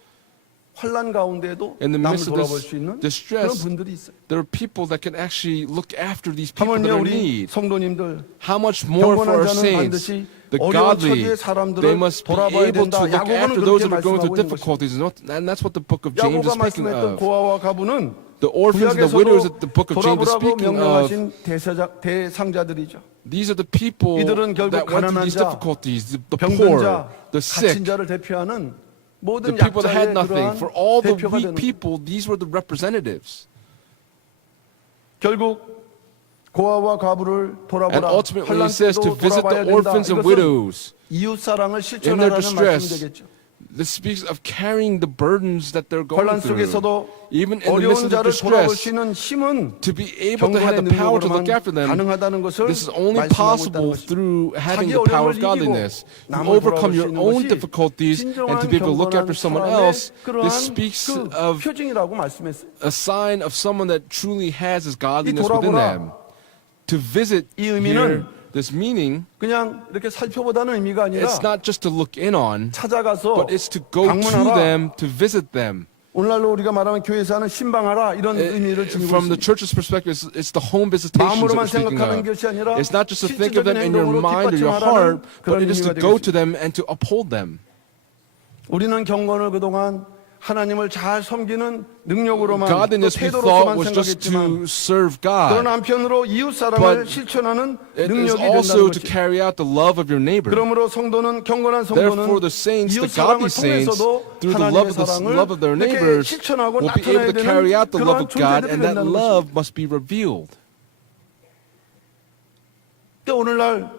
환란 가운데도 in the 남을 midst of 돌아볼 this 수 있는 그런 distress, 분들이 있어요. there are people that can actually look after these people that 하물며 are in 우리 need. 성도님들 How much more for 경건한 our 자는 saints? 반드시 The 어려운 godly, 처지의 they 사람들을 must be 돌아봐야 able 된다. to look 야고보는 after those 그렇게 that are going through 말씀하고 있는 것입니다. difficulties. And that's what the book of James is 야고보가 speaking 말씀했던 of. 고아와 가부는 The orphans and the widows that the 구약에서도 book of James is 돌아보라고 speaking of, 명령하신 대상자들이죠. these are the people 이들은 결국 that went through 가난한 these 자, difficulties, the 병든 poor, 자, the sick, 갇힌 자를 대표하는 the 모든 people that had 약자의 nothing. 그러한 For all the 대표가 weak 되는 거예요. people, these were the representatives. 결국 고아와 과부를 And 돌아보라. ultimately 환란 it says to 때도 visit 돌아봐야 the 된다. orphans and 이것은 widows 이웃 사랑을 in their 실천하라는 distress. 말씀이 되겠죠. This speaks of carrying the burdens that they're going 혼란 through. 속에서도 Even in the midst 어려운 of the 자를 돌아볼 수 distress, 있는 힘은 to be able to have 경건의 the power to look 능력으로만 after them, 가능하다는 것을 this is only 말씀하고 있다는 possible 것입니다. through having 자기 the power of 어려움을 godliness. 이기고 To 남을 overcome 돌아볼 수 your 있는 own 것이 difficulties and 진정한 to be able to look 경건한 after someone 사람의 else, 그러한 this speaks 그 of 표징이라고 말씀했어요. a sign of someone that truly has his godliness 이 within 돌아보라. them. To visit 이 here, 의미는 this meaning, 그냥 이렇게 살펴보다는 의미가 아니라 it's not just to look in on, 찾아가서 but it's to go to 방문하라. them, to visit them. 오늘날로 우리가 말하면 교회에서 하는 신방하라 이런 의미를 지니고 From the 있습니다. church's perspective, it's the home visitations that 마음으로만 we're speaking 생각하는 of. 것이 아니라 It's not just to think of them 실질적인 in your 행동으로 mind or your 뒷받침하라는 heart, 그런 but it is to 의미가 go 되겠습니다. to them and to uphold them. 우리는 경건을 그동안 하나님을 잘 섬기는 능력으로만 또 Godliness we 태도로서만 thought was just 생각했지만 to serve 그런 God. 한편으로 이웃 사랑을 But 실천하는 It is 능력이 also 된다는 to 것이. carry out the love of your neighbor. 그러므로 성도는 경건한 Therefore, 성도는 the saints, the 이웃 사랑을 godly saints, 통해서도 through the love 하나님의 of the 사랑을 love of their 이렇게 neighbors, 실천하고 will be 나타내야 able to carry 되는 out the love 그러한 of God, 존재들이 and that 된다는 것입니다. love must be revealed. 근데 오늘날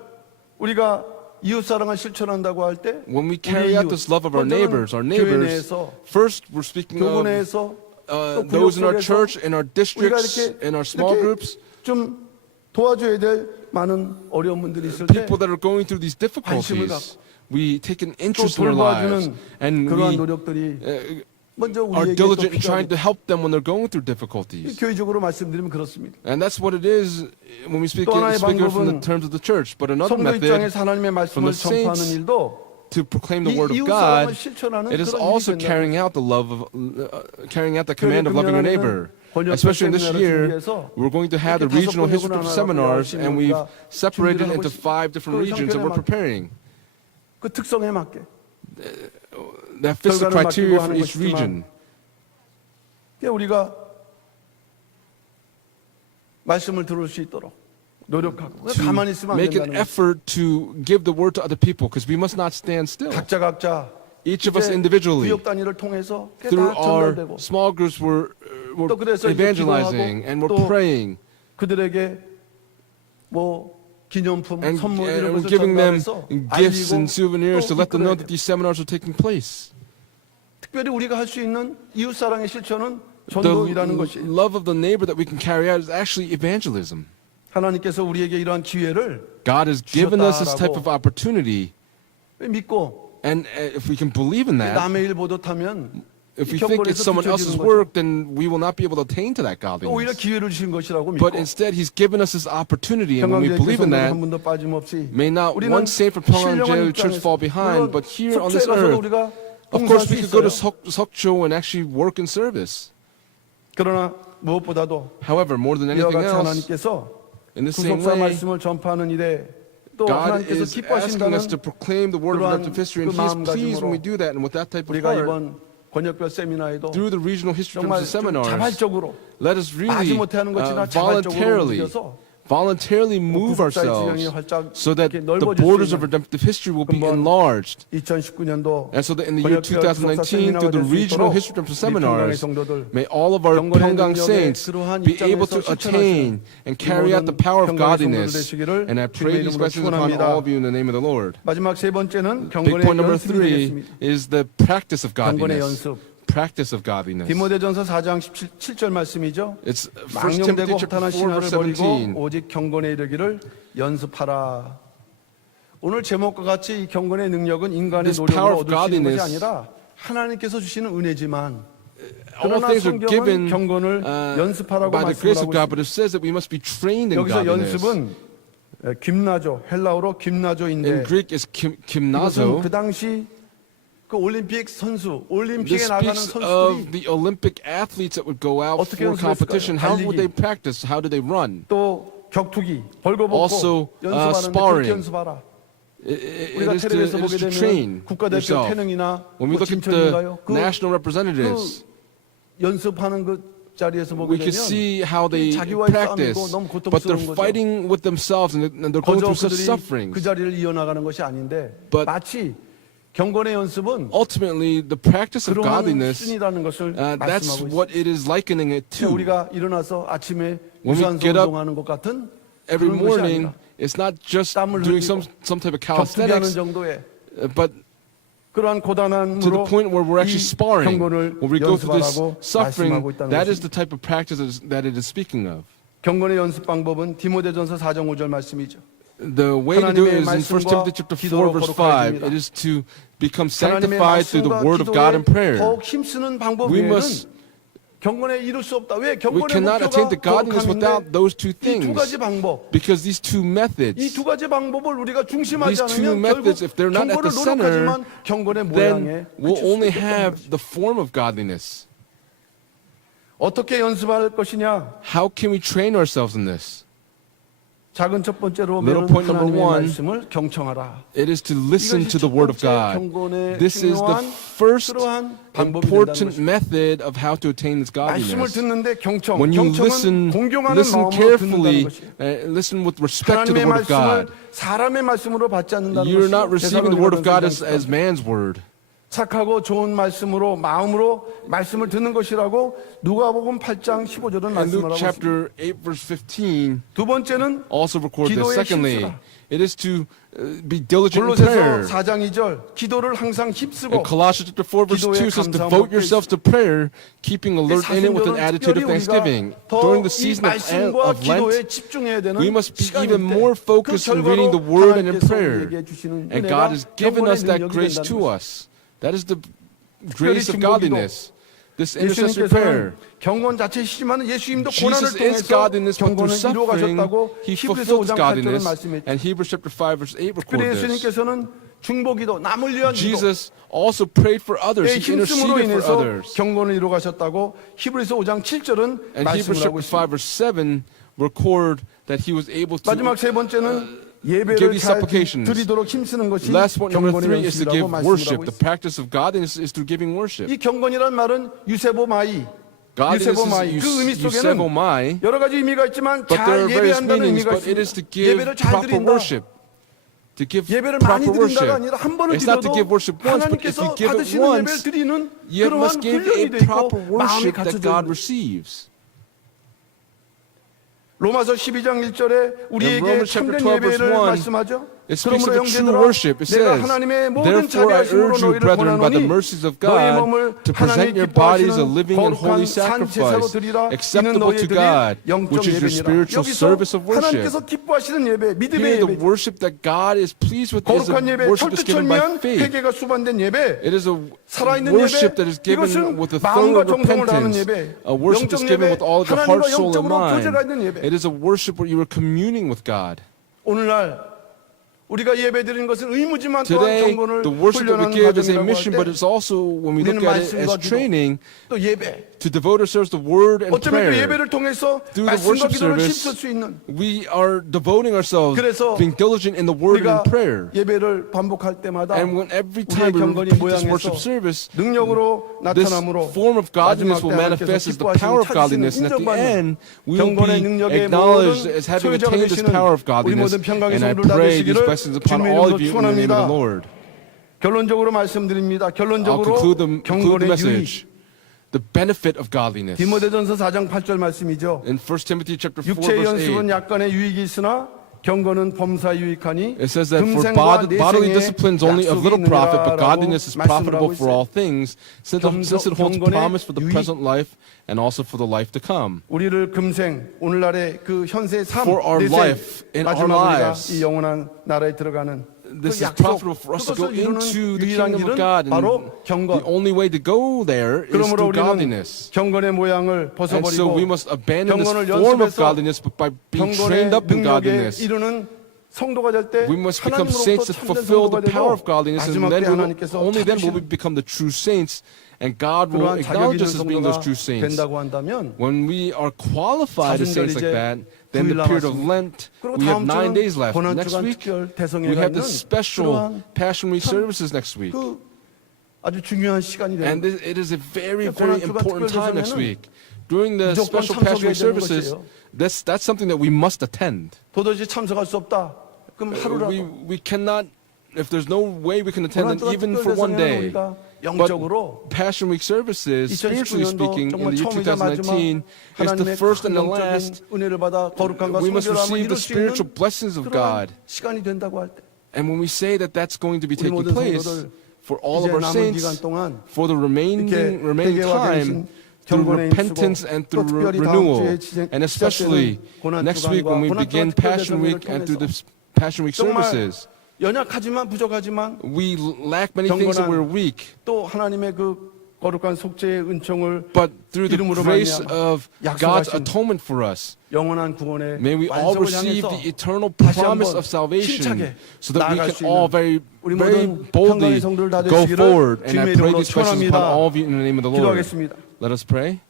우리가 이웃 사랑을 실천한다고 할 때 When we carry out this love of our neighbors, 교회 내에서 first we're speaking 교구 of 내에서 또 구역 those in our 속에서 church, in our 우리가 districts, 이렇게 in our small groups, 좀 도와줘야 될 많은 어려운 분들이 있을 때 people that are going through these difficulties. We take an 또 interest in their lives, 돌봐주는 and 그러한 we 노력들이 먼저 are 우리에게 또 diligent in trying 필요합니다. to help them when they're going through difficulties. 교회적으로 말씀드리면 그렇습니다. And that's what it is when we speak 또 하나의 it from the 방법은 terms of the church. But another 성도 method 입장에서 하나님의 말씀을 from the saints 전파하는 일도 to proclaim the 이 word of 이웃 God, 사랑을 실천하는 it is 그런 also 일이 된다는 carrying out the love of, carrying out the command of loving your neighbor. Especially in this year, we're going to have the regional history seminars, and we've separated into 5 different regions that we're preparing. 그 특성에 맞게 That fits the 결과를 criteria 맡기고 for 하는 each 것이지만 region. 우리가 말씀을 들을 수 있도록 노력하고 가만히 있으면 안 Make an 된다는 거예요. effort to give the word to other people, because we must not stand still. 각자 Each of us 이제 individually, 구역 단위를 통해서 그게 through 다 our 전달되고 small groups, we're 또 그래서 이제 evangelizing 기도하고 and we're 또 praying 그들에게 뭐 기념품, and 선물 이런 we're 것을 giving them 전달해서 gifts 알리고 and souvenirs to 또 let them know 이끌어야 that 돼요. these seminars are taking place. 특별히 우리가 할 수 있는 이웃 사랑의 실천은 The 전도이라는 것이 love of the neighbor that we can carry out is actually evangelism. 하나님께서 우리에게 이러한 기회를 God has given us this type of opportunity, 믿고 and if we can believe in that, 남의 일 보듯하면 if we 이 think it's 경건에서 someone else's 뒤처지는 work, then we will not be able to attain to that 오히려 godliness. 기회를 주신 것이라고 믿고 But instead, He's given us this opportunity, and when we 평강교회 believe in 성도는 that, 한 분도 빠짐없이 may not 우리는 one saint from Pyongyang 신령한 Church fall behind, but here on this 속초에 가서 earth, 우리가 of 봉사할 course, 수 we could go to 있어요. Seokcho and actually work in service. 그러나 무엇보다도 However, more than 이와 anything 같이 else, 하나님께서 in the same 구속사 way, 말씀을 전파하는 일에 또 God 하나님께서 is asking us to 기뻐하신다는 proclaim the word of 그러한 redemptive history, and 그 He is pleased when 마음가짐으로 we do that, and with that type of 우리가 heart, 이번 번역별 세미나에도 through the regional history 정말 terms of 좀 seminars, 자발적으로 let us 마지 really 못하는 것이나 자발적으로 voluntarily move 구속사의 ourselves 지형이 활짝 so that 이렇게 the 넓어질 수 borders of 있는 redemptive history will be 한번 enlarged. 2019년도 And so that in the year 2019, through the regional history terms of seminars, may all of our Pyongyang saints be able to attain and carry out the power of godliness. And I pray these blessings upon all of you in the name of the Lord. 마지막 세 번째는 Big 경건의 point number 연습이 3 되겠습니다. is the practice of 경건의 godliness. 연습. Practice of godliness. 디모데전서 4장 17절 말씀이죠. It's 1 망령되고 Timothy chapter 허탄한 4 신화를 verse 버리고 17. 오직 경건에 이르기를 연습하라. 오늘 제목과 같이 이 경건의 능력은 인간의 This power 노력으로 of 얻을 수 있는 것이 godliness, 아니라 하나님께서 주시는 은혜지만 All 그러나 things are 성경은 given 경건을 연습하라고 by the grace of 말씀하고 God, 있습니다. but it says that we must be trained in 여기서 godliness. 연습은 김나조, 헬라어로 In 김나조인데 Greek is 이것은 gymnazo. 그 당시 그 올림픽 선수, This 올림픽에 나가는 speaks 선수들이 of the Olympic athletes that would go out 어떻게 for competition. 연습했을까요? How would they 달리기. practice? How do they run? 또 격투기, 벌거벗고 Also, 연습하는데 sparring. 그렇게 연습하라. It 우리가 is 텔레비에서 to 보게 되면 train 국가대표 yourself. 태능이나 When we 뭐 look at 진천인가요? the national representatives, 연습하는 그 자리에서 보게 we can 되면 see how they 자기와의 practice, 싸움이고 너무 but they're 고통스러운 거죠. fighting with themselves and they're going 거저 through such 그들이 suffering. 그 자리를 이어나가는 것이 아닌데 But 마치 경건의 연습은 Ultimately, the practice of 그러한 godliness, 순이라는 것을 that's 말씀하고 what 있습니다. it is likening it to. 우리가 일어나서 아침에 When we 유산소 get up 운동하는 것 같은 Every 그런 것이 morning, 아니라 it's not just 땀을 doing 흘리고 some type of 격투기하는 calisthenics, 정도의 but 그러한 고단함으로 to the point where we're actually 이 sparring, 경건을 where we go through this 연습하라고 suffering. 말씀하고 있다는 That is 것입니다. the type of practice that it is speaking of. 경건의 연습 방법은 디모데전서 4장 5절 말씀이죠. The way to do it is in 1 말씀과 Timothy chapter 4 기도로 verse 5. 거룩하여집니다. It is to become 하나님의 sanctified through the 말씀과 word of God 기도에 and prayer. 더욱 힘쓰는 방법 We 외에는 must 경건에 이룰 수 없다. 왜? We 경건의 cannot attain to 목표가 godliness without 거룩함인데 those two 이 두 things. 가지 방법, Because these two 이 methods, 두 가지 방법을 우리가 중심하지 these two 않으면 methods, 결국 if they're not at 경건을 the center, 노력하지만 경건의 모양에 then we'll 그칠 수 only 있다는 have 것이죠. the form of godliness. 어떻게 연습할 것이냐? How can we train ourselves in this? 작은 첫 번째로 Little 매는 point number 하나님의 one, 말씀을 경청하라. It is to listen 이것이 to the 첫 word of 번째 God. 경건의 This is the 중요한 first 그러한 방법이 된다는 important 것입니다. method of how to attain this 말씀을 godliness. 듣는데 경청, When you 경청은 공경하는 listen 마음으로 carefully, 듣는다는 것이에요. listen with respect to the 하나님의 word of God. 말씀을 사람의 말씀으로 받지 않는다는 You're not 것이죠. receiving the word of God 데살로니가전서 as man's word. 착하고 좋은 말씀으로 마음으로 말씀을 듣는 것이라고 누가복음 8장 15절은 And Luke 말씀하고 있습니다. chapter 8 verse 15 두 번째는 also record this. 기도에 Secondly, 힘쓰라. it is to be diligent in 골로새서 prayer. 4장 2절 기도를 항상 힘쓰고 And Colossians chapter 4 verse 기도에 2 says, 감사함으로 devote yourselves to prayer, keeping alert in it with an 사순절은 attitude of 특별히 thanksgiving. 우리가 During 더 the 이 season 말씀과 of 기도에 Lent, 집중해야 되는 we must be 시간인데 even more 그 focused in reading the 결과로 word and in 하나님께서 prayer. 우리에게 주시는 And 은혜가 God has given 경건의 us that 능력이 grace 된다는 to 것이죠. us. That is the grace of 중보기도. godliness. This intercessory prayer. 예수님께서는 경건 자체이시지만 예수님도 고난을 Jesus is 통해서 godliness, but 경건을 through 이루어 suffering, 가셨다고 He 히브리서 fulfills 5장 8절에 godliness. 말씀했죠. And Hebrews chapter 5 verse 8 record 그래 this. 예수님께서는 중보기도 남을 위한 기도 Jesus also prayed for others. 의 He 힘쓰므로 interceded for 인해서 others. 경건을 이루어 가셨다고 히브리서 5장 7절은 And Hebrews 말씀을 하고 chapter 있습니다. 5 verse 7 record that he was able to 마지막 세 번째는 give 예배를 these 잘 supplications. 드리도록 힘쓰는 것이 Last point number 경건의 3 is to give 연습이라고 말씀을 worship. 하고 The 있습니다. practice of godliness is through giving worship. 이 경건이란 말은 유세보마이 Godliness 유세보마이 그 의미 is 속에는 유세보마이, 여러 가지 의미가 있지만 but there 잘 are various 예배한다는 meanings. 의미가 But it is 있습니다. to give 예배를 잘 proper 드린다. worship. To give 예배를 많이 proper worship. 드린다가 아니라 한 번을 It's not to 드려도 give worship once, but if 하나님께서 you give it 받으시는 예배를 once, 드리는 you 그러한 must give 훈련이 a 돼 있고 proper 마음이 worship that 갖춰져 God 있는 receives. 로마서 12장 1절에 우리에게 Romans chapter 참된 12 verse 예배를 1, 말씀하죠. It speaks of 그러므로 the true 형제들아 worship. It 내가 says, 하나님의 모든 therefore I 자비하심으로 urge you, 너희를 brethren, by the 권하노니 mercies of 너희 God, 몸을 to 하나님 present your bodies a 기뻐하시는 living and 거룩한 holy 산 제사로 sacrifice, 드리라. 이는 acceptable 너희 to 드릴 God, 영적 which is your 예배니라. spiritual 여기서 service of worship. 하나님께서 기뻐하시는 예배, 믿음의 Here, the 예배, worship that God is pleased with is a 거룩한 예배, worship that's given by 철두철미한 faith. 회개가 수반된 예배, It is a 살아있는 worship 예배, that is given 이것은 with a 마음과 thorough 정성을 다하는 repentance, 예배, a worship 영적 that's given 예배, with all of your heart, 하나님과 soul, and 영적으로 mind. 교제가 있는 예배. It is a worship where you are communing with God. 오늘날 우리가 예배드리는 것은 의무지만 또한 Today, 경건을 the worship that we 훈련하는 give is a 과정이라고 mission, but 할 때 it's also, when we 우리는 look at it 말씀과 as 기도, training, 또 예배, to devote ourselves to word and 어쩌면 그 prayer. 예배를 통해서 Through the 말씀과 worship 기도를 service, 힘쓸 수 있는 we are devoting ourselves, 그래서 being diligent in the word and 우리가 in prayer. 예배를 반복할 때마다 And when every 우리의 time we 경건이 repeat this 모양에서 worship service, 능력으로 this 나타남으로 form of godliness 마지막 will 때 manifest as the 하나님께서 power of 기뻐하시는 godliness, and at the 인정받는 end, we will 경건의 be 능력의 acknowledged 모든 as having 소유자가 attained this 되시는 power of 우리 godliness. 모든 평강의 And I 성도들 다 pray these 되시기를 blessings upon 주님의 all 이름으로 of you in the name of the 축원합니다. Lord. 결론적으로 말씀드립니다. I'll 결론적으로 conclude the 경건의 유익 message. The benefit of godliness. 디모데전서 4장 8절 말씀이죠. In 1 Timothy chapter 4 육체의 verse 연습은 8, 약간의 유익이 있으나 경건은 범사 유익하니 it says that for 금생과 bodily 내생에 discipline is only of little 약속이 profit, but 있느니라라고 godliness is 말씀을 profitable 하고 for all 있어요. things, since it holds 경건의 promise for the 유익. present life and also for the life to come. 우리를 금생 오늘날의 그 현세 삶 For our 내생 life, in our 마지막 우리가 lives. 이 영원한 나라에 들어가는 This 그 is 약속 profitable for us to go 그것을 이루는 into the 유일한 kingdom of 길은 God. And 바로 the 경건. only way to go there is 그러므로 through 우리는 godliness. 경건의 모양을 And so we 벗어버리고 must abandon this 경건을 form of 연습해서 godliness, but by being trained 경건의 up in 능력에 godliness, 이루는 성도가 될 때 we must become saints 하나님으로부터 that 참된 fulfill the 성도가 power 되고 of godliness, and 마지막 then 때 we will, 하나님께서 only then will we 찾으시는 become the true saints, and God will 그러한 자격 acknowledge 있는 us as being those 성도가 true saints. 된다고 한다면 When we are qualified as 사순절 saints like 이제 that, then the 9일 period of 남았습니다. Lent, 그리고 we have 다음 9 days 주는 left. Next 고난주간 week, 특별 we 대성회가 have the 있는 special 그러한 Passion Week 참 services next week. 그 아주 중요한 시간이 And 되는 it is a very, 고난 very 주간 important 특별 time next 대성회는 week. During the 무조건 special Passion 참석해야 Week 되는 services, 것이에요. that's something that we must attend. 도저히 참석할 수 없다. 그럼 하루라도 We cannot, if there's no way we can attend 고난 it 주간 even 특별 for one 대성회는 day. 우리가 But 영적으로 Passion Week services, spiritually 2019년도 speaking, in 정말 the year 처음이자 마지막 2019, is the 하나님의 first and the 영적인 last. 은혜를 받아 거룩함과 We must 성결함을 receive the 이룰 수 spiritual 있는 blessings of 그러한 God. 시간이 된다고 할 때 And when we say that that's going to be 우리 taking 모든 place, 성도들 for all 이제 of our 남은 기간 saints, 동안 for the remaining 회개와 time, 갱신, through 경건에 repentance 힘쓰고 and 또 through 특별히 다음 renewal, 주에 and especially 고난 next week 주간과 when we 고난 begin 특별 Passion 대성회를 Week and through the 통해서 Passion Week 정말 services. 연약하지만 부족하지만 We lack many things that we're weak, 또 하나님의 그 거룩한 속죄의 은총을 but through the 이름으로 grace 말미암아 of God's 약속하신 atonement for us, 영원한 구원의 may we all 완성을 receive 향해서 the eternal 다시 promise 한번 of salvation, 힘차게 so that we 나아갈 can 수 all 있는 very 우리 모든 boldly 평강의 성도들 다 go 되시기를 forward. And I 주님의 pray 이름으로 these questions upon 축원합니다. all of you in the name of the Lord. 기도하겠습니다. Let us pray.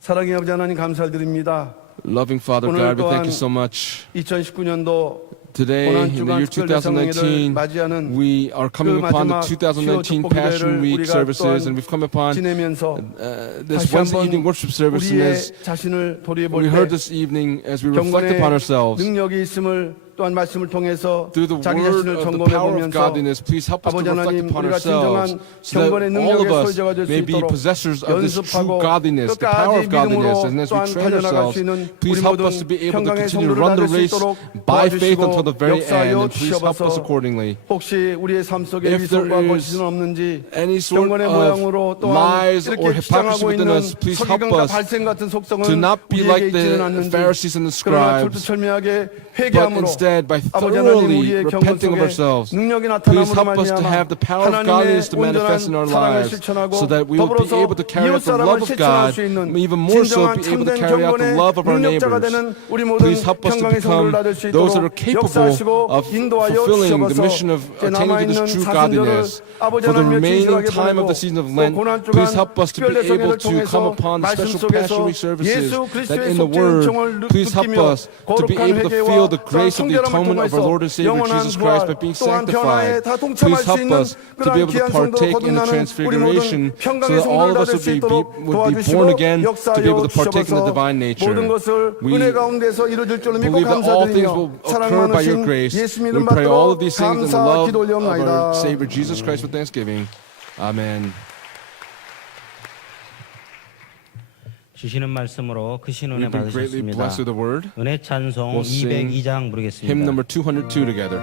사랑의 아버지 하나님 감사드립니다. Loving Father 오늘 God, we thank 또한 you so much. 2019년도 Today, 고난 in the 주간 year 특별 대성회를 2019, 맞이하는 we are coming 그 upon the 마지막 2019 수요 Passion 축복기회를 Week 우리가 services, 또한 and we've come upon 지내면서 this 다시 Wednesday 한번 evening worship service. And 우리의 as 자신을 돌이해 we 볼 heard 때 this evening, as we reflect 경건의 upon ourselves, 능력이 있음을 또한 말씀을 통해서 through the 자기 word 자신을 of the 점검해 power of 보면서 godliness, please help us to 아버지 reflect 하나님 upon 우리가 ourselves, 진정한 so that 경건의 all of 능력의 us 소유자가 될 수 may be 있도록 possessors of this true 연습하고 godliness, the power 끝까지 of godliness. 믿음으로 And as we 또한 train 달려나갈 ourselves, 수 있는 please 우리 help 모든 us to be able to 평강의 continue to 성도를 run the 나눌 수 race 있도록 by faith 도와주시고 until the very end, 역사하여 and please help us 주셔서 accordingly. 혹시 우리의 삶 속에 If there 위선과 is 거짓은 없는지 any sort 경건의 of 모양으로 또한 lies or 이렇게 hypocrisy 주장하고 within 있는 us, please help 서기관과 us 발생 같은 속성은 to not be like 우리에게 있지는 the 않는지 Pharisees and the 그러나 scribes, 철두철미하게 but 회개함으로 instead by 아버지 하나님 thoroughly 우리의 경건 repenting of 속에 ourselves, 능력이 please 나타남으로 help us to 말미암아 have the power of 하나님의 godliness to 온전한 manifest in our 사랑을 lives, 실천하고 so that we will be 더불어서 able to carry 이웃 out the 사랑을 love of 실천할 God, 수 있는 even more so 진정한 be able to 참된 carry out the 경건의 love of our 능력자가 neighbors. 되는 우리 모든 Please help us to 평강의 성도를 become 다 될 수 those that 있도록 are capable 역사하시고 of 인도하여 fulfilling the 주셔서 mission of 이제 attaining to 남아있는 this true 사순절을 godliness. 아버지 For the 하나님의 remaining 진실하게 time of 보내고 the season of 또 Lent, 고난 please 주간 help us to be 특별 able 대성회를 to come 통해서 upon the 말씀 special 속에서 Passion Week services, 예수 that 그리스도의 in the 속죄 Word, 은총을 please help 느끼며 us to be 거룩한 able to 회개와 feel the 또한 grace of the 성결함을 atonement of our 통해서 Lord and Savior 영원한 Jesus Christ by 부활 being 또한 변화에 sanctified. 다 Please 동참할 수 help 있는 us to be 그러한 able to 귀한 성도로 partake in the 거듭나는 우리 모든 transfiguration, so 평강의 that all 성도를 of 다 us 될 수 있도록 would be born 도와주시고 again, to be 역사하여 able to partake in the 주셔서 divine nature. 모든 것을 We 은혜 가운데서 이루어질 줄로 믿고 believe that all things 감사드리며 will 사랑 occur by your 많으신 grace. 예수 We 믿음 pray all of 받들어 these things in the 감사 love 기도 of our 올려옵나이다. Savior Jesus Christ with thanksgiving. Amen. 주시는 말씀으로 크신 은혜 We've been greatly 받으셨습니다. blessed with the word. 은혜 찬송 We'll sing 202장 Hymn 부르겠습니다. number 202 together.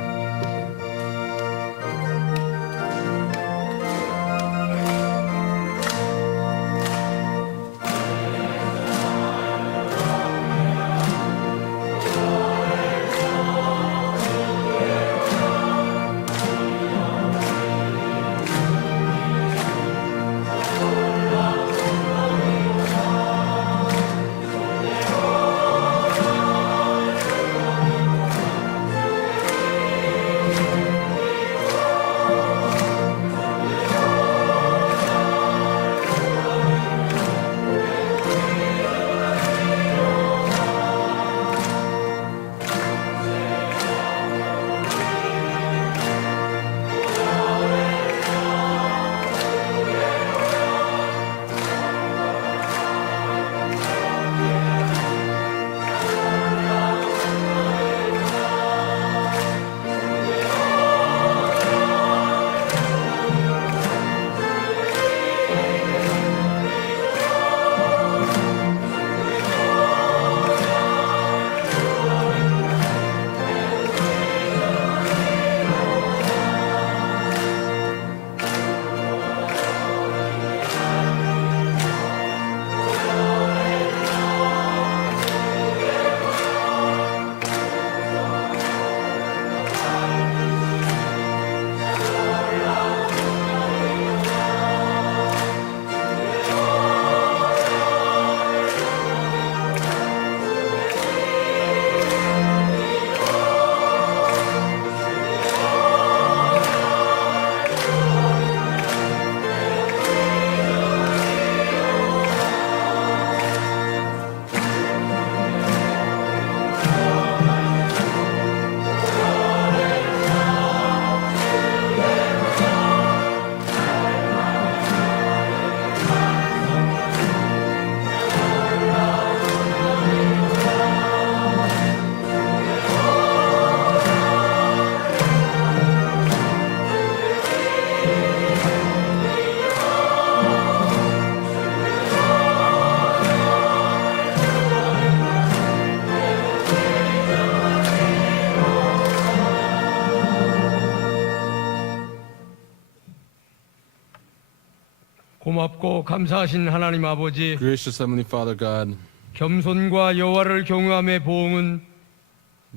고맙고 감사하신 하나님 아버지, Gracious Heavenly Father God, 겸손과 여호와를 경외함의 보응은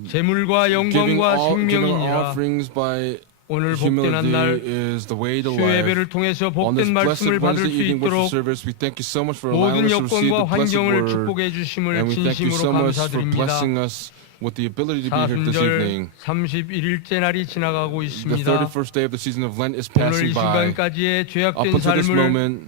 재물과 giving 영광과 giving 생명이니라. offerings by 오늘 복된 날 humility is the way to 주 life. 예배를 통해서 On this 복된 말씀을 blessed 받을 Wednesday 수 evening worship 있도록 service, we thank you so much for allowing 모든 us to receive 여건과 the blessed 환경을 word, 축복해 주심을 and we thank you 진심으로 so much for 감사드립니다. blessing us with the ability to be here this 사순절 evening. 31일째 날이 지나가고 The 있습니다. 31st day of the season of Lent is 오늘 passing 이 by. 순간까지의 Up 죄악된 until this 삶을 moment,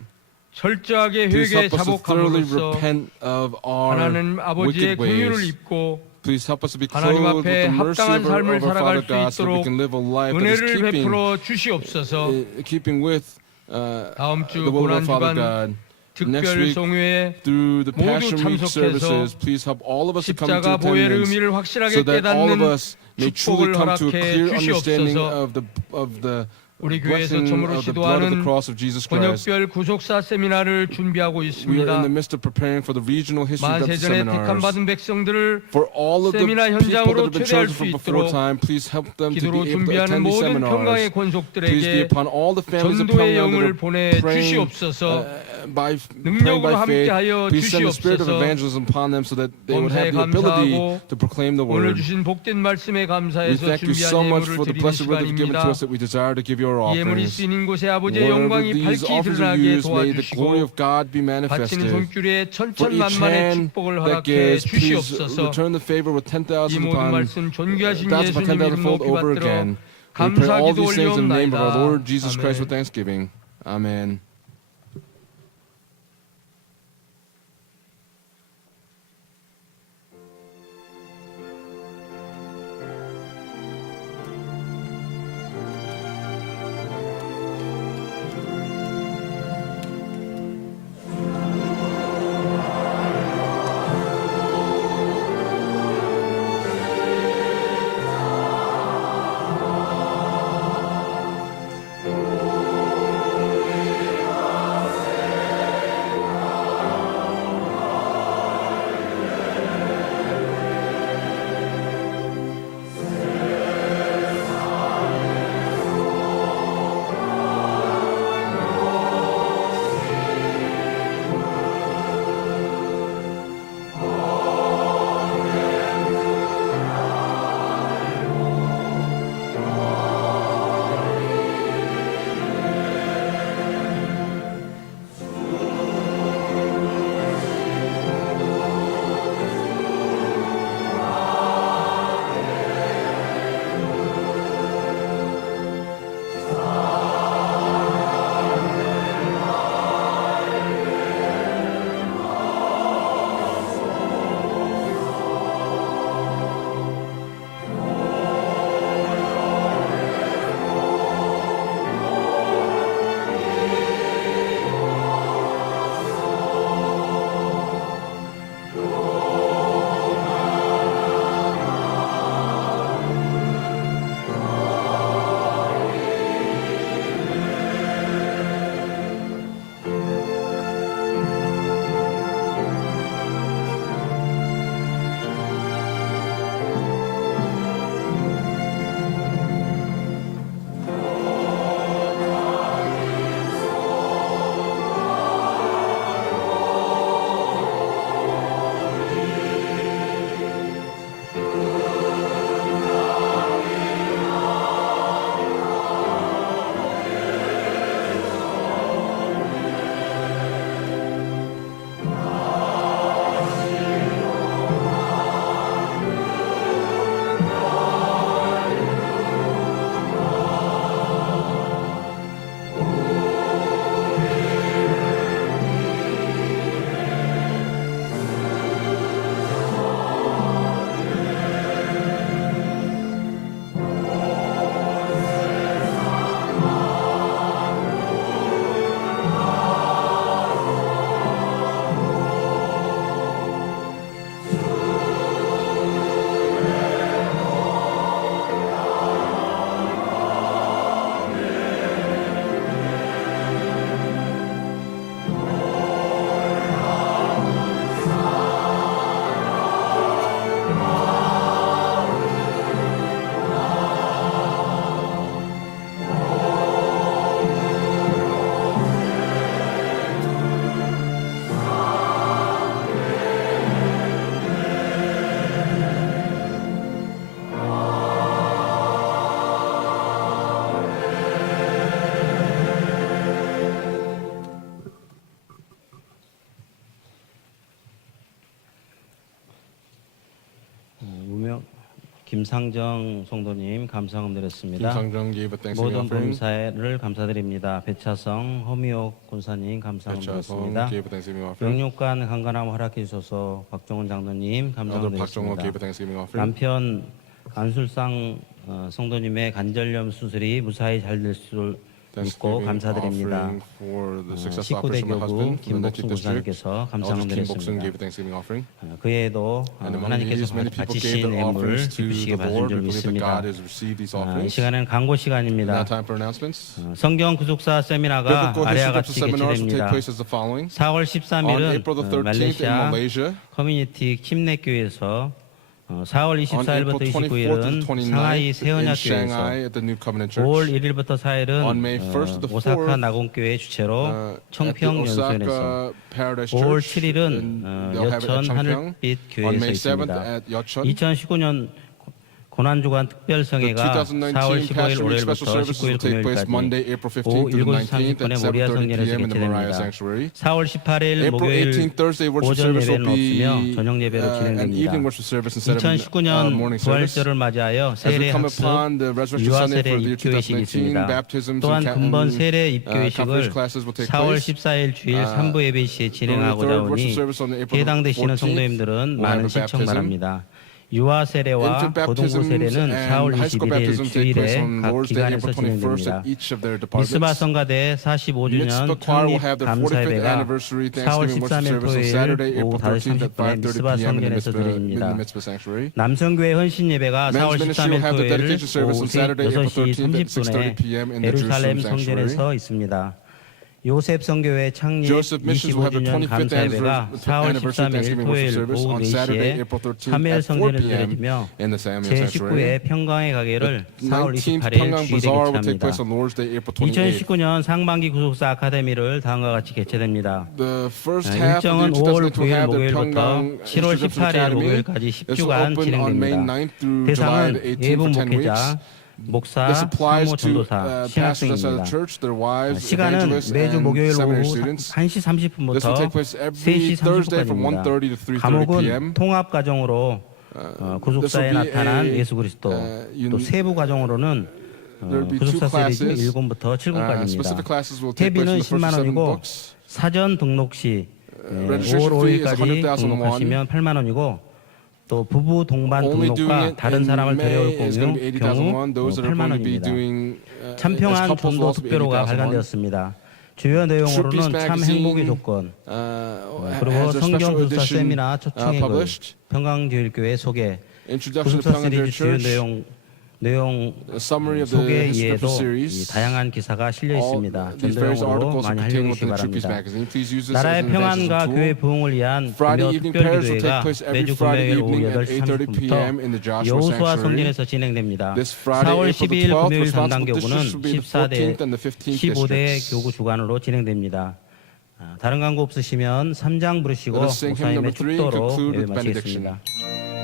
철저하게 please 회개에 help us to thoroughly 자복함으로써 repent of our 하나님 아버지의 wicked 공유를 ways. 입고 Please help us to be 하나님 clothed with 앞에 the mercy 합당한 of our 삶을 Father 살아갈 수 God, so we 있도록 can live a life that is 은혜를 베풀어 주시옵소서. keeping with 다음 주 the will of our Father 고난주간 God. Next 특별 week, 송회에 through the 모두 Passion Week 참석해서 services, please help all of us to come to 십자가 보혈의 attendance, 의미를 확실하게 so that all of 깨닫는 us may truly 축복을 come to a 허락해 clear understanding 주시옵소서. of the 우리 교회에서 blessing 처음으로 of the blood of the 시도하는 cross of Jesus Christ. 번역별 구속사 세미나를 준비하고 We are in 있습니다. the midst of preparing for the regional history of the 만세전에 택함 seminars. 받은 백성들을 For all of the 세미나 people that 현장으로 have been 초대할 chosen 수 from before 있도록 time, please help them to 기도로 be able to 준비하는 attend these 모든 평강의 seminars. Please be 권속들에게 upon all the families of 전도의 Pyongyang that 영을 are 보내 praying 주시옵소서. praying 능력으로 by faith. 함께하여 Please send the spirit of 주시옵소서. evangelism upon them so that they would have 범사에 the ability 감사하고 to proclaim the 오늘 word. 주신 복된 말씀에 We 감사해서 thank you so 준비한 much 예물을 for the 드리는 blessed word that you've given to 시간입니다. us that we desire to give you our 예물이 offerings. 쓰이는 곳에 아버지의 Wherever 영광이 these 밝히 offerings are 드러나게 used, may the glory 도와주시고 of God be 바치는 manifested. 손길에 For each 천천만만의 hand 축복을 that 허락해 gives, please 주시옵소서. return the favor with 10,000 이 모든 upon 말씀 존귀하신 10,000 upon 예수님 이름 10,000-fold 높이 over 받들어 again. We pray all 감사기도 these things in the name of our Lord 올리옵나이다. Jesus Christ with 아멘. thanksgiving. Amen. 무명 김상정 성도님 감사금 드렸습니다. Kim Sang-jung gave a thanksgiving 모든 offering. 봉사를 감사드립니다. 배차성 허미옥 군사님 감사금 Cha Song 드렸습니다. gave a thanksgiving offering. 영육간 강간함 허락해 주셔서 박정훈 장로님 감사금 Elder Park Jong-ho 드렸습니다. gave a thanksgiving offering. 남편 안술상 성도님의 간절염 수술이 무사히 잘 될 수 있고 Thanksgiving 감사드립니다. offering for the successful 19대 operation of my 교구 husband from the 김복순 19th district. 군사님께서 Elder 감사금 Kim Bok-sun 드렸습니다. gave a thanksgiving offering. 그 외에도 And among 하나님께서 these, many people gave 바치신 their 예물 offerings to 기쁘시게 the 받은 Lord. 줄 We believe that 믿습니다. God has received these 이 offerings. 시간에는 광고 Now 시간입니다. time for announcements. 성경 구속사 세미나가 Biblical 아래와 history 같이 chapter seminars will take 개최됩니다. place as the following. 4월 On 13일은 April the 13th in 말레이시아 Malaysia, 커뮤니티 킴넷교회에서 4월 on April 24일부터 24th to 29일은 상하이 29th in 세언야교회에서 Shanghai at the New Covenant Church. 5월 1일부터 4일은 On May 1st to the 오사카 4th, 나곤교회 주최로 at the 청평 연수원에서 Osaka Paradise 5월 Church. 7일은 and they'll have it 여천 at Chungpyeong. 하늘빛 On 교회에서 May 7th 있습니다. at Yeocheon. 2019년 고난주간 특별성회가 4월 2019 15일 Passion Week 월요일부터 special services 19일 will take place 금요일까지 Monday, April 15th 오후 to the 7시 19th 30분에 at 모리아 7:30 성전에서 p.m. in the Moriah 개최됩니다. Sanctuary. 4월 18일 April 목요일 18th Thursday worship 오전 service will 예배는 없으며 be 저녁 예배로 an 진행됩니다. evening worship service instead of 2019년 morning service. 부활절을 맞이하여 As we 세례 come 학습, upon the resurrection 유아 Sunday 세례 for the year 입교회식이 2019, 있습니다. baptisms 또한 and 근본 세례 confirmation 입교회식을 classes will take 4월 place. 14일 주일 3부 예배 시에 진행하고자 third 하니 worship service on April 해당되시는 14th, 성도님들은 we'll have 많은 a 시청 baptism. 바랍니다. 유아 세례와 Infant 고등부 baptisms 세례는 and 4월 high school 21일 baptisms take place 주일에 on 각 Lord's Day, 기관에서 April 21st 진행됩니다. at each of their 미스바 departments. 성가대 45주년 Mitzvah Choir will 창립 have their 45th 감사예배가 anniversary 4월 Thanksgiving worship 13일 service on 토요일 Saturday, 오후 April 13th 5시 at 30분에 5:30 미스바 p.m. in the 성전에서 드립니다. Mitzvah Sanctuary. 남성교회 헌신 예배가 4월 Men's ministry 13일 will have the 토요일 dedication service 오후 on Saturday, April 6시 13th at 6:30 p.m. 30분에 in the 예루살렘 Jerusalem Sanctuary. 성전에서 있습니다. 요셉 성교회 창립 Joseph Missions will have the 25주년 25th 감사예배가 4월 anniversary 13일 Thanksgiving 토요일 worship service 오후 on Saturday, 4시에 April 13th 사무엘 at 4 성전에서 p.m. 드려지며 in the Samuel Sanctuary. 제19회 평강의 가게를 4월 19th 28일 Pyongyang 주일에 Bazaar will take 개최합니다. place on Lord's Day, April 28th. 2019년 상반기 구속사 아카데미를 다음과 같이 개최됩니다. The first half of 일정은 the 5월 2019 9일 have the 목요일부터 Pyongyang 7월 Institute 18일 Academy. 목요일까지 This will 10주간 open on May 진행됩니다. 9th through July 대상은 18th 예부 for 10 weeks. 목회자, 목사, This applies 사모 to 전도사, pastors of 신학생입니다. the church, their wives, 시간은 evangelists, 매주 and 목요일 seminary 오후 students. 1시 This will 30분부터 take place every 3시 Thursday from 30분입니다. 1:30 to 3:30 과목은 p.m. 통합과정으로 구속사에 this will be 나타난 a, 예수 그리스도, 또 세부 과정으로는 There will be two 구속사 시리즈 classes. 1권부터 7권까지입니다. Specific classes will take place 회비는 in the first 10만 7 원이고 books. 사전 등록 시 registration 5월 fee is 5일까지 100,000 won. 등록하시면 8만 원이고 또 부부 동반 Only doing 등록과 it 다른 in 사람을 데려올 May is going to be 80,000 경우 won. Those that are 8만 going to be 원입니다. doing as 참평한 couples will 전도 also be 특별호가 80,000 won. 발간되었습니다. 주요 내용으로는 참 magazine, 행복의 조건, 그리고 has a 성경 special 구속사 edition 세미나 초청의 글, published. 평강제일교회 소개, Introduction to 구속사 Pyongyang 시리즈 주요 Church. 내용 A summary of the 소개 history 이에도 이 series. 다양한 기사가 실려 All 있습니다. these various 전도용어로 articles are 많이 contained 활용해 주시기 within the True Peace 바랍니다. magazine. Please use this as 나라의 an 평안과 evangelism 교회 tool. 부흥을 위한 Friday 금요 evening prayers will 특별기도회가 take place every 매주 Friday 금요일 오후 evening at 8시 8:30 p.m. in the 30분부터 Joshua 여호수아 Sanctuary. 성전에서 진행됩니다. This Friday, 4월 April 12일 the 12th, 금요일 responsible 담당교구는 districts will be the 14대 14th and the 15th 15대 districts. 교구 주관으로 진행됩니다. 다른 광고 없으시면 3장 부르시고 Let us sing hymn 목사님의 number 3 and 축도로 conclude 예배 with benediction. 마치겠습니다.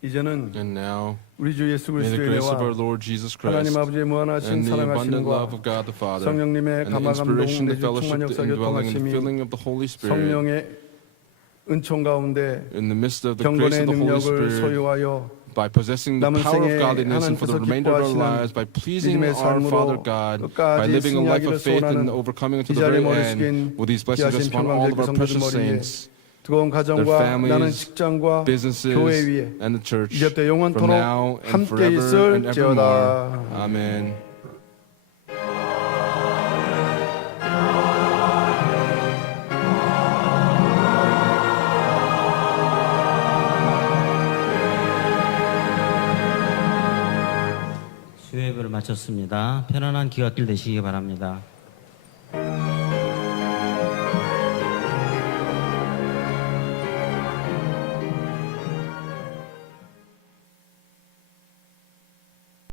이제는 And now, 우리 주 예수 may the 그리스도의 grace of our 은혜와 Lord Jesus Christ 하나님 아버지의 무한하신 and the abundant love 사랑하심과 of God the Father 성령님의 and the 감화 감동 inspiration, the 내주 fellowship, 충만 the 역사 indwelling, and the 교통하심이 filling of the Holy Spirit 성령의 은총 가운데 in the midst of the grace 경건의 of the Holy 능력을 Spirit 소유하여 by possessing the 남은 power of 생에 godliness and for the 하나님께서 remainder of our 기뻐하시는 lives by pleasing 믿음의 our Father 삶으로 God by 끝까지 living a life 승리하기를 of faith and 소원하는 overcoming 이 unto the 자리에 very 머리 end 숙인 with these blessings 귀하신 upon all of our 평강제일교 precious 성도들 머리에 saints. 뜨거운 their 가정과 나는 families, 직장과 businesses, 교회 위에 and the church 이제부터 from 영원토록 now and 함께 forever and 있을지어다. evermore. Amen. 수요예배를 마쳤습니다. 편안한 기각길 되시기 바랍니다.